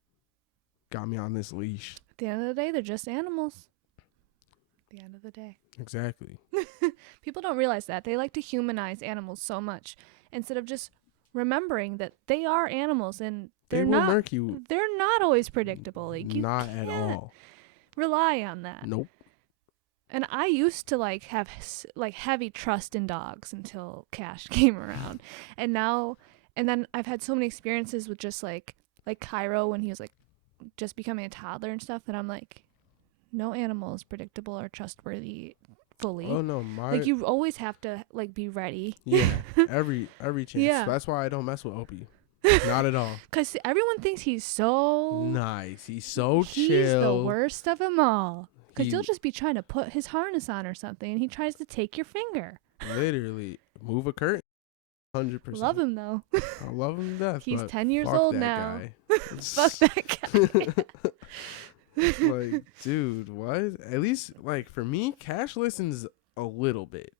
got me on this leash. At the end of the day, they're just animals. At the end of the day. Exactly. People don't realize that. They like to humanize animals so much instead of just remembering that they are animals and They they're will not murk you. they're not always predictable. Like you Not at can't all. rely on that. Nope. And I used to like have like heavy trust in dogs until Cash came around. And then I've had so many experiences with just like Cairo when he was like just becoming a toddler and stuff that I'm like, no animal is predictable or trustworthy fully. Oh no, Like you always have to like be ready. Yeah, every chance. Yeah. That's why I don't mess with Opie. Not at all. Because everyone thinks he's so Nice. He's so he's chill. the worst of them all. Because He- he'll just be trying to put his harness on or something, and he tries to take your finger. Literally move a curtain. 100%. Love him though. I love him to death. He's but 10 years fuck old that now. Guy. Fuck that guy. Like, dude, what? At least, like, for me, Cash listens a little bit.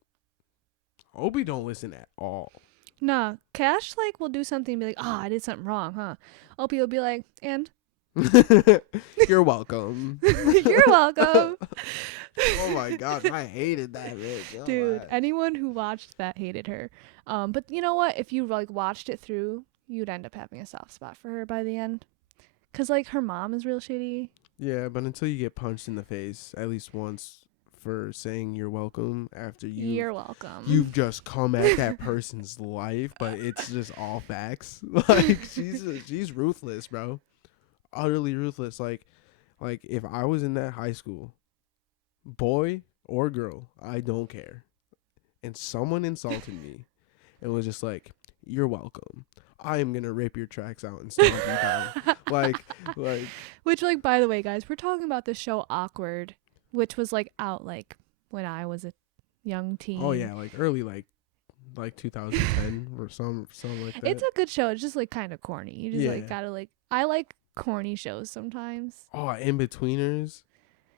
Opie don't listen at all. Nah, Cash like will do something and be like, I did something wrong, huh? Opie will be like, and You're welcome. you're welcome. Oh my god, I hated that bitch. Oh Dude, my. anyone who watched that hated her. But you know what? If you like watched it through, you'd end up having a soft spot for her by the end. 'Cause like her mom is real shitty. Yeah, but until you get punched in the face at least once for saying you're welcome after You're welcome. you've just come at that person's life, but it's just all facts. Like she's ruthless, bro. Utterly ruthless. Like if I was in that high school, boy or girl, I don't care, and someone insulted me and was just like, "You're welcome. I am gonna rip your tracks out and stomp you down." Like Which, like, by the way, guys, we're talking about the show Awkward, which was like out like when I was a young teen. oh yeah, like early like 2010 or something like that. It's a good show. It's just like kind of corny. You just Yeah. like gotta like. I like corny shows sometimes. Oh, In-Betweeners.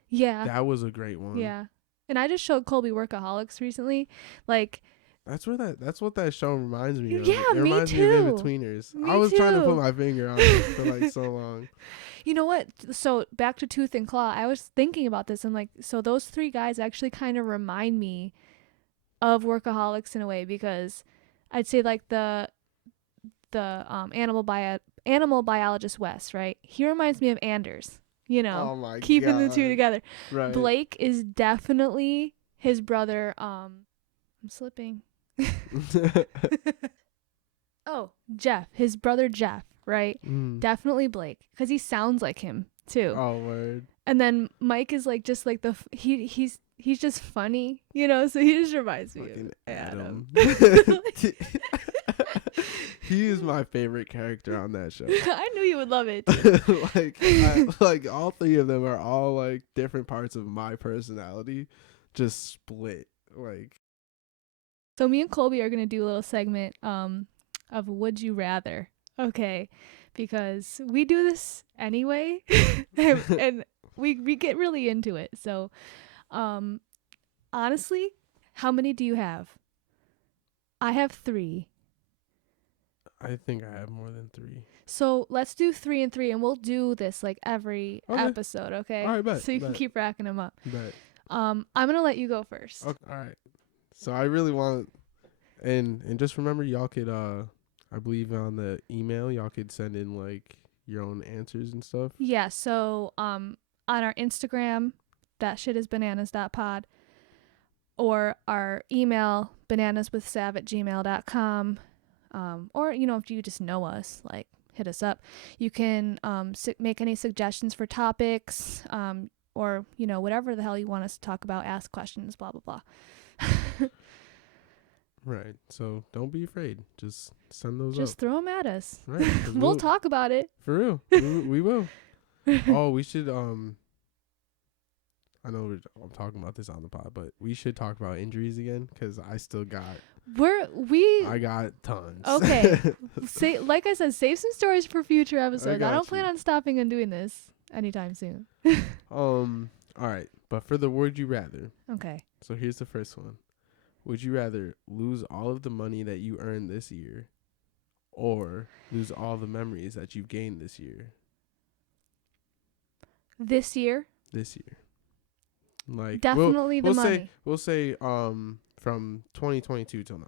Yeah. That was a great one. Yeah. And I just showed Colby Workaholics recently. Like, That's what that show reminds me of. Yeah, It me reminds me too. of In-Betweeners. Me I was trying to too. put my finger on it for like so long. you know what? So back to Tooth and Claw. I was thinking about this and like, so those three guys actually kind of remind me of Workaholics in a way because I'd say like the animal biologist Wes, right? He reminds me of Anders. You know, Oh my keeping god. the two together. Right. Blake is definitely his brother. I'm slipping. Oh, Jeff, his brother Jeff, right? Mm. Definitely Blake, because he sounds like him too. Oh word. And then Mike is like just like he's just funny, you know, so he just reminds me Fucking of Adam. Adam. He is my favorite character on that show. I knew you would love it too. Like all three of them are all like different parts of my personality, just split. Like, So me and Colby are gonna do a little segment of Would You Rather. Okay. Because we do this anyway. and we get really into it. So honestly, how many do you have? I have 3. I think I have more than 3. So let's do 3 and 3, and we'll do this like every episode, okay? All right, bet. So you can keep racking them up. Bet. I'm gonna let you go first. Okay. All right. So I really want, and just remember, y'all could I believe on the email y'all could send in like your own answers and stuff. Yeah. So on our Instagram, that shit is bananas.pod, or our email bananaswithsav@gmail.com. Or, you know, if you just know us, like, hit us up. You can make any suggestions for topics, or, you know, whatever the hell you want us to talk about, ask questions, blah, blah, blah. Right. So don't be afraid. Just send those Just up. throw them at us. Right. We'll talk about it. For real. We will. Oh, we should, I know I'm talking about this on the pod, but we should talk about injuries again, because I still got... I got tons. Okay. Like I said, save some stories for future episodes. I don't plan you. on stopping and doing this anytime soon. All right. But for the Would You Rather. Okay. So here's the first one. Would you rather lose all of the money that you earned this year, or lose all the memories that you've gained this year? This year? This year. Like, definitely the money. We'll say from 2022 till now.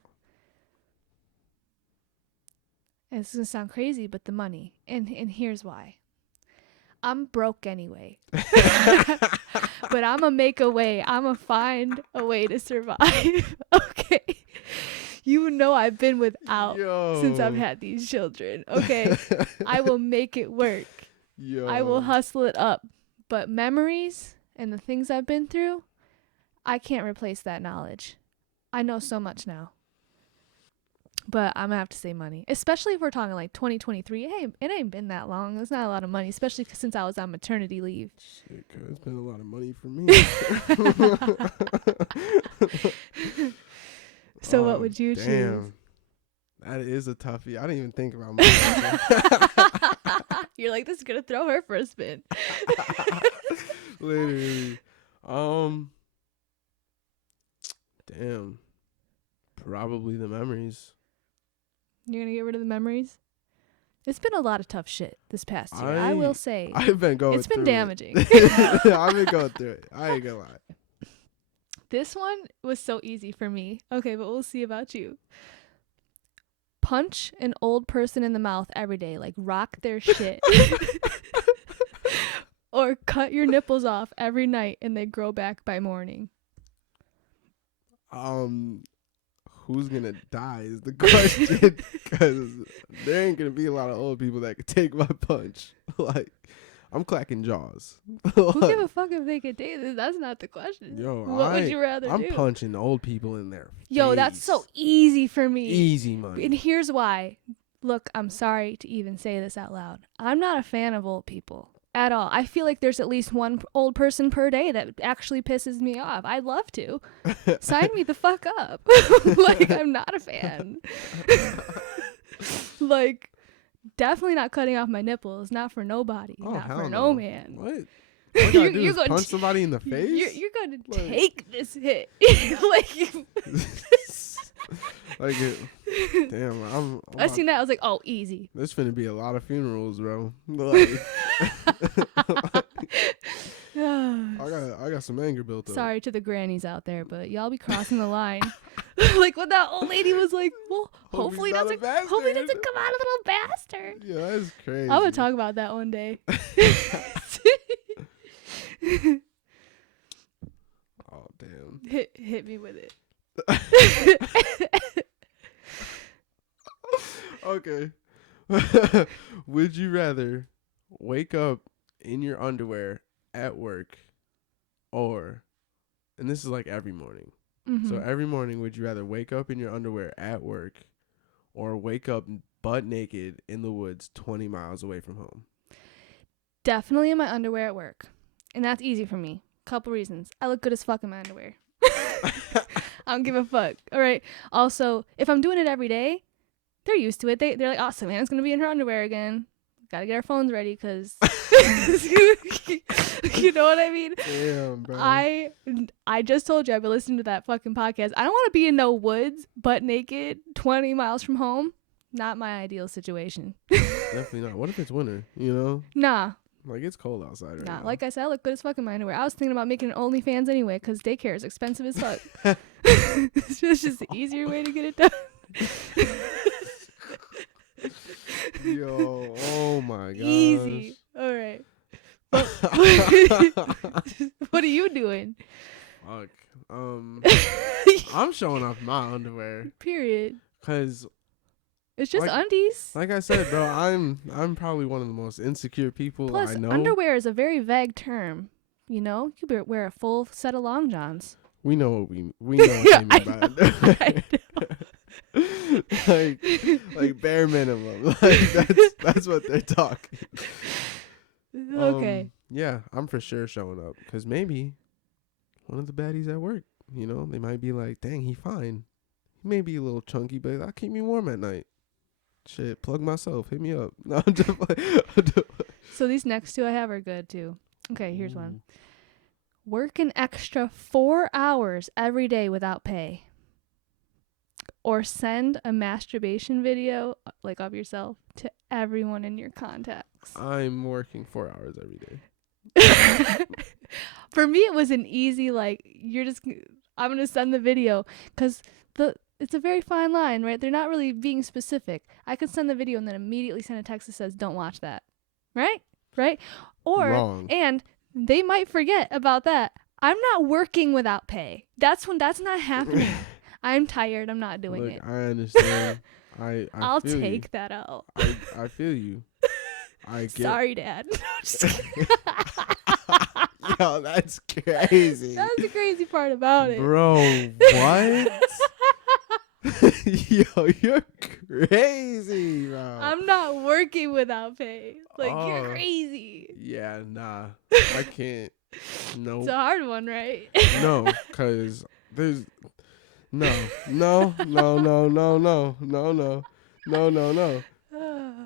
And it's gonna sound crazy, but the money. And here's why. I'm broke anyway. But I'm gonna make a way. I'm gonna find a way to survive. Okay. You know I've been without since I've had these children. Okay. I will make it work. I will hustle it up. But memories and the things I've been through, I can't replace that knowledge. I know so much now. But I'm gonna have to say money, especially if we're talking like 2023. Hey, it ain't been that long. It's not a lot of money, especially since I was on maternity leave. Shit, it's been a lot of money for me. So what would you choose? That is a toughie. I didn't even think about money. You're like, this is gonna throw her for a spin. Literally. Damn. Probably the memories. You're gonna get rid of the memories? It's been a lot of tough shit this past year. I will say. I've been going it's been damaging. I've been going through it. I ain't gonna lie. This one was so easy for me. Okay, but we'll see about you. Punch an old person in the mouth every day, like rock their shit. Or cut your nipples off every night and they grow back by morning. Who's gonna die is the question, because there ain't gonna be a lot of old people that could take my punch. Like, I'm clacking jaws. Who give a fuck if they could take this? That's not the question. Yo, what would you rather do? I'm punching old people in their Yo, face. that's so easy for me. Easy money. And here's why. Look, I'm sorry to even say this out loud. I'm not a fan of old people at all. I feel like there's at least one old person per day that actually pisses me off. I'd love to. Sign me the fuck up. Like, I'm not a fan. Like, definitely not cutting off my nipples. Not for nobody. Not for no man. What? All you gotta do is punch somebody in the face? You're going to take this hit. Like, damn, I seen that. I was like, oh, easy. There's finna be a lot of funerals, bro. Like, I got some anger built up. Sorry to the grannies out there, but y'all be crossing the line. Like when that old lady was like, well, hopefully doesn't come out a little bastard. Yeah, that's crazy. I'm gonna talk about that one day. Oh, damn. Hit me with it. Okay. Would you rather wake up in your underwear at work, or, and this is like every morning. Mm-hmm. So every morning, would you rather wake up in your underwear at work or wake up butt naked in the woods 20 miles away from home? Definitely in my underwear at work. And that's easy for me. Couple reasons. I look good as fuck in my underwear. I don't give a fuck. All right. Also, if I'm doing it every day, they're used to it. They're like, oh, Savannah's going to be in her underwear again. Got to get our phones ready because, you know what I mean? Damn, bro. I just told you I've been listening to that fucking podcast. I don't want to be in no woods, butt naked, 20 miles from home. Not my ideal situation. Definitely not. What if it's winter, you know? Nah. Like, it's cold outside right now. Like I said, I look good as fuck in my underwear. I was thinking about making an OnlyFans anyway because daycare is expensive as fuck. It's just the easier way to get it done. Yo, oh my god. Easy. All right. What are you doing? Fuck. I'm showing off my underwear. Period. Cause It's just like, undies. like I said, bro, I'm probably one of the most insecure people Plus, I know. underwear is a very vague term. You know, you could wear a full set of long johns. We know what we know what they mean by underwear. like bare minimum. Like that's what they're talking. Okay. Yeah, I'm for sure showing up because maybe one of the baddies at work, you know, they might be like, dang, he fine. He may be a little chunky, but that'll keep me warm at night. Shit, plug myself. Hit me up. No, I'm just like, So these next two I have are good too. Okay, here's one. Work an extra 4 hours every day without pay. Or send a masturbation video like of yourself to everyone in your contacts. I'm working 4 hours every day. For me, it was an easy, like, I'm going to send the video because it's a very fine line, right? They're not really being specific. I could send the video and then immediately send a text that says, don't watch that. Right? Or, Wrong. And they might forget about that. I'm not working without pay. That's not happening. I'm tired. I'm not doing it. I understand. I'll feel take you. that out. I feel you. I get. Sorry, Dad. No, I'm just kidding. Yo, that's crazy. That's the crazy part about it. Bro, what? Yo, you're crazy, bro. I'm not working without pay. Like, you're crazy. Yeah, nah. I can't. No. It's a hard one, right? No, because there's. No.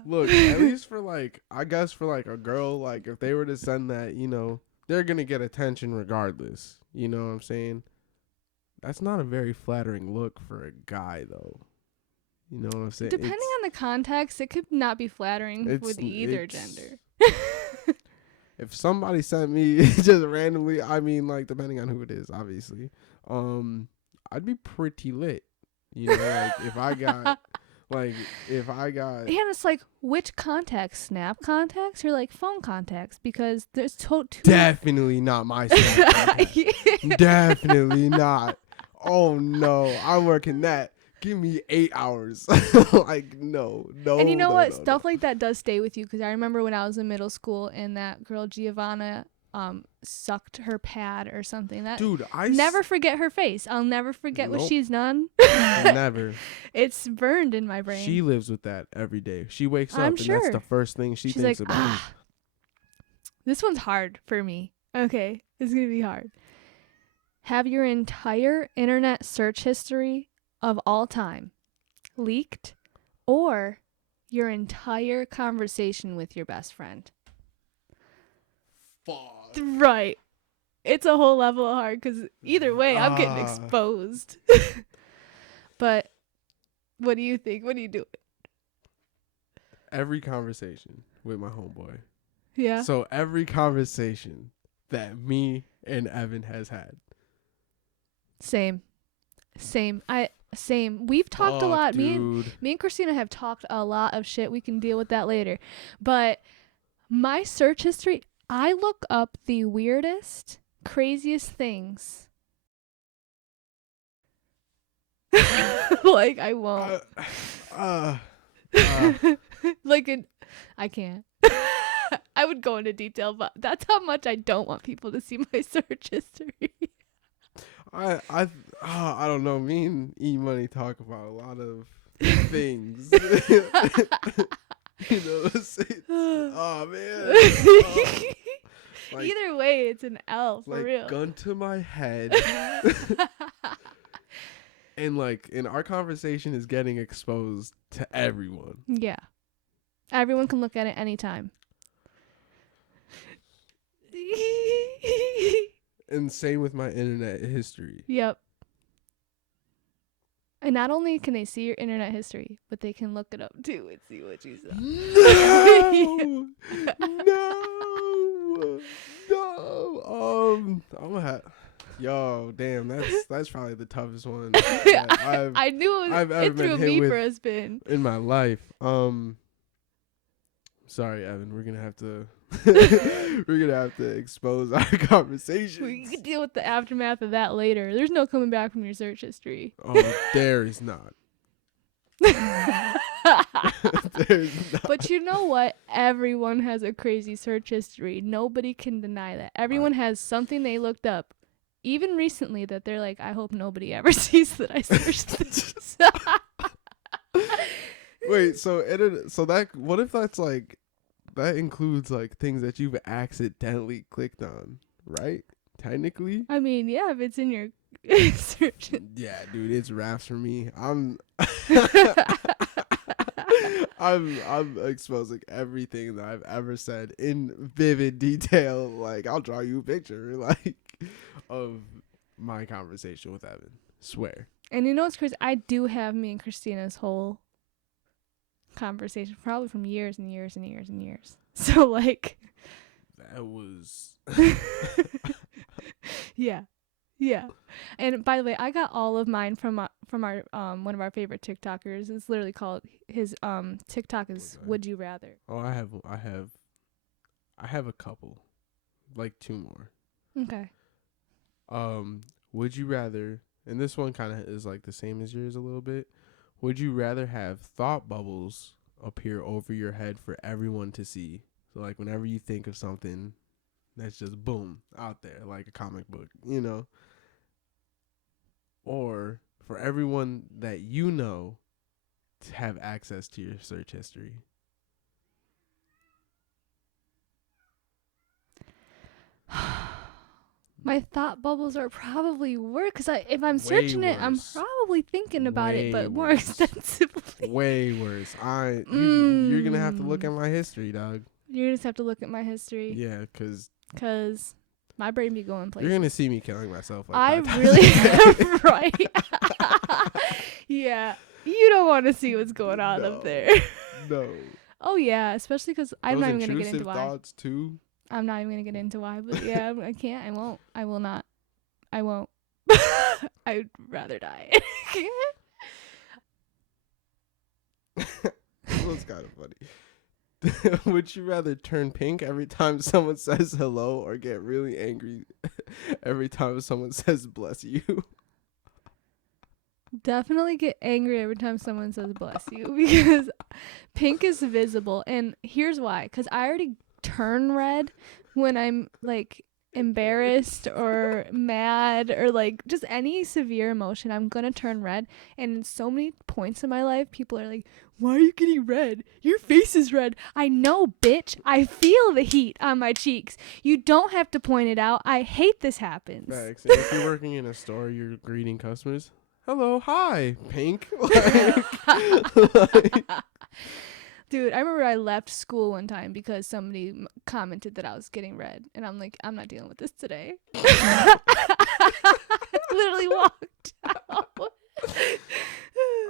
Look, at least for like, I guess for like a girl, like if they were to send that, you know, they're going to get attention regardless. You know what I'm saying? That's not a very flattering look for a guy, though. You know what I'm saying? Depending on the context, it could not be flattering with either gender. If somebody sent me just randomly, I mean, like, depending on who it is, obviously, I'd be pretty lit. You know, like, if I got... And it's like, which contacts? Snap contacts or like phone contacts? Because there's two. Definitely not my Snap contacts. Definitely not. Oh no, I'm working that. Give me 8 hours. Like, no. And you know what? No. Stuff like that does stay with you. Because I remember when I was in middle school and that girl Giovanna sucked her pad or something. That dude, I never forget her face. I'll never forget what she's done. Never. It's burned in my brain. She lives with that every day. She wakes up I'm and sure. that's the first thing she's thinks like, about. This one's hard for me. Okay, it's gonna be hard. Have your entire internet search history of all time leaked, or your entire conversation with your best friend. Fuck. Right. It's a whole level of hard because either way, I'm getting exposed. But what do you think? What do you do? Every conversation with my homeboy. Yeah. So every conversation that me and Evan has had. Same. We've talked a lot. Dude. Me and Christina have talked a lot of shit. We can deal with that later. But my search history, I look up the weirdest, craziest things. Like, I won't. I I can't. I would go into detail, but that's how much I don't want people to see my search history. I don't know. Me and E Money talk about a lot of things. Oh man. Oh. Like, either way, it's an L for like real. gun to my head. And our conversation is getting exposed to everyone. Yeah. Everyone can look at it anytime. And same with my internet history. Yep. And not only can they see your internet history, but they can look it up too and see what you saw. No, no. I'm gonna have. Yo, damn, that's probably the toughest one that I knew I've ever it been threw hit me with for a spin. in my life. Sorry, Evan. We're gonna have to. We're gonna have to expose our conversation. We can deal with the aftermath of that later. There's no coming back from your search history. Oh, there is not. There's not. But you know what? Everyone has a crazy search history. Nobody can deny that. Everyone has something they looked up, even recently, that they're like, I hope nobody ever sees that I searched this. Wait, so that what if that's like that includes like things that you've accidentally clicked on, right? Technically. I mean, yeah, if it's in your search. Yeah, dude, it's raps for me. I'm exposing everything that I've ever said in vivid detail. Like, I'll draw you a picture, like, of my conversation with Evan. Swear. And you know what's crazy? I do have me and Christina's whole conversation, probably from years and years and years and years. So, like, that was yeah. And by the way, I got all of mine from our one of our favorite TikTokers. It's literally called his TikTok is Would You Rather. Oh, I have a couple, like 2 more. Okay. Would you rather, and this one kind of is like the same as yours a little bit. Would you rather have thought bubbles appear over your head for everyone to see? So like whenever you think of something, that's just boom out there like a comic book, you know? Or for everyone that you know to have access to your search history. My thought bubbles are probably worse because if I'm Way searching it, I'm worse. probably thinking about Way it, but more worse. extensively. Way worse. You're gonna have to look at my history, dog. You just have to look at my history. Yeah, cause my brain be going places. you're gonna see me killing myself. Like I 5 really times. right. Yeah, you don't want to see what's going on up there. No. Oh yeah, especially because I'm Those not even gonna get intrusive into why. thoughts too. I'm not even gonna get into why, but yeah, I can't. I won't. I will not. I won't. I'd rather die. That's kind of funny. Would you rather turn pink every time someone says hello or get really angry every time someone says bless you? Definitely get angry every time someone says bless you because pink is visible. And here's why. Because I already turn red when I'm like embarrassed or mad or like just any severe emotion. I'm going to turn red. And in so many points in my life, people are like, why are you getting red? Your face is red. I know, bitch. I feel the heat on my cheeks. You don't have to point it out. I hate this happens. Max, and if you're working in a store, you're greeting customers. Hello, hi, pink. Dude, I remember I left school one time because somebody commented that I was getting red. And I'm like, I'm not dealing with this today. I literally walked out.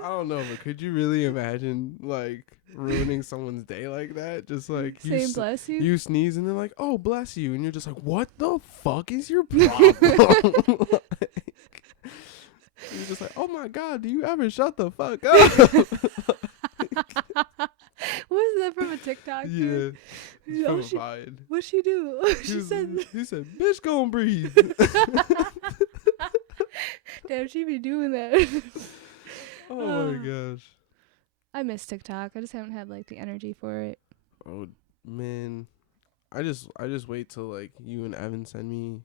I don't know, but could you really imagine like ruining someone's day like that? Just like saying bless you? You sneeze and they're like, "Oh, bless you," and you're just like, "What the fuck is your problem?" You're just like, "Oh my god, do you ever shut the fuck up?" Was that from a TikTok? Yeah. Oh, what'd she do? He said, "Bitch, gon' breathe." Damn, she be doing that. Oh my gosh. I miss TikTok. I just haven't had like the energy for it. Oh man, I just wait till like you and Evan send me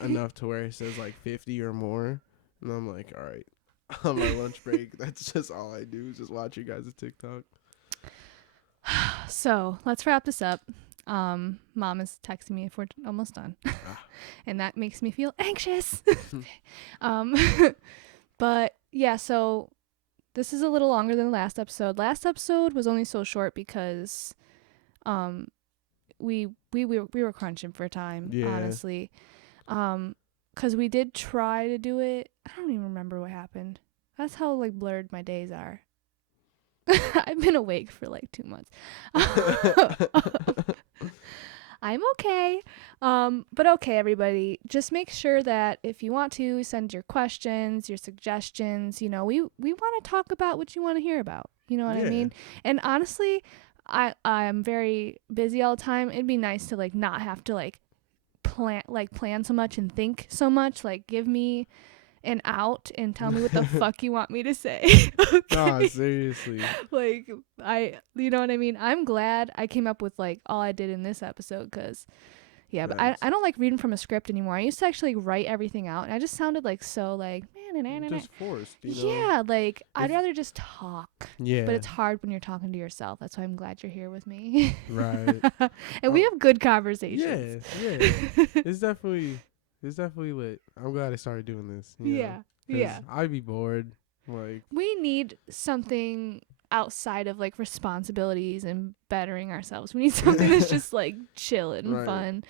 enough to where it says like 50 or more, and I'm like, all right, on my lunch break, that's just all I do is just watch you guys' TikTok. So let's wrap this up. Mom is texting me if we're almost done, and that makes me feel anxious. um, but yeah, so this is a little longer than the last episode. Last episode was only so short because, we were crunching for time, honestly. Because we did try to do it. I don't even remember what happened. That's how like blurred my days are. I've been awake for like 2 months. I'm okay. But okay, everybody, just make sure that if you want to send your questions, your suggestions, we want to talk about what you want to hear about. You know what I mean? And honestly, I'm very busy all the time. It'd be nice to like not have to like plan so much and think so much. Like give me an out and tell me what the fuck you want me to say. Okay? Nah, seriously. Like you know what I mean? I'm glad I came up with like all I did in this episode because but I don't like reading from a script anymore. I used to actually write everything out and I just sounded like so like just forced, yeah, like I'd rather just talk. Yeah. But it's hard when you're talking to yourself. That's why I'm glad you're here with me. Right. And we have good conversations. Yeah. It's definitely lit. I'm glad I started doing this. Yeah. I'd be bored. Like we need something outside of like responsibilities and bettering ourselves. We need something that's just like chill and fun.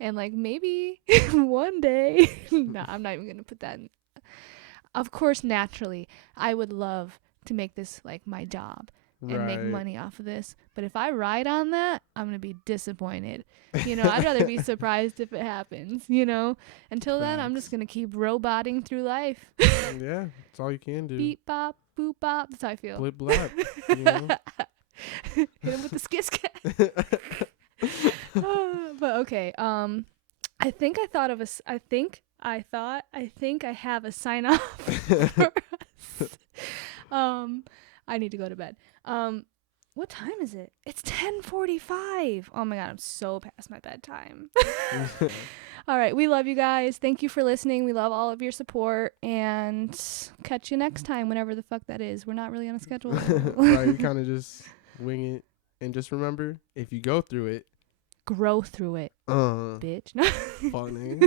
And like maybe one day, no, I'm not even going to put that in. Of course, naturally, I would love to make this like my job and make money off of this. But if I ride on that, I'm going to be disappointed. I'd rather be surprised if it happens, Until then, I'm just going to keep roboting through life. Yeah, that's all you can do. Beep, bop, boop, bop. That's how I feel. Blip, blap. Hit him with the skis. But okay. I think I have a sign off for us. I need to go to bed. What time is it? It's 10:45. Oh my god, I'm so past my bedtime. All right, we love you guys. Thank you for listening. We love all of your support, and catch you next time, whenever the fuck that is. We're not really on a schedule. Right, we kind of just wing it, and just remember, if you go through it, grow through it, bitch. Funny.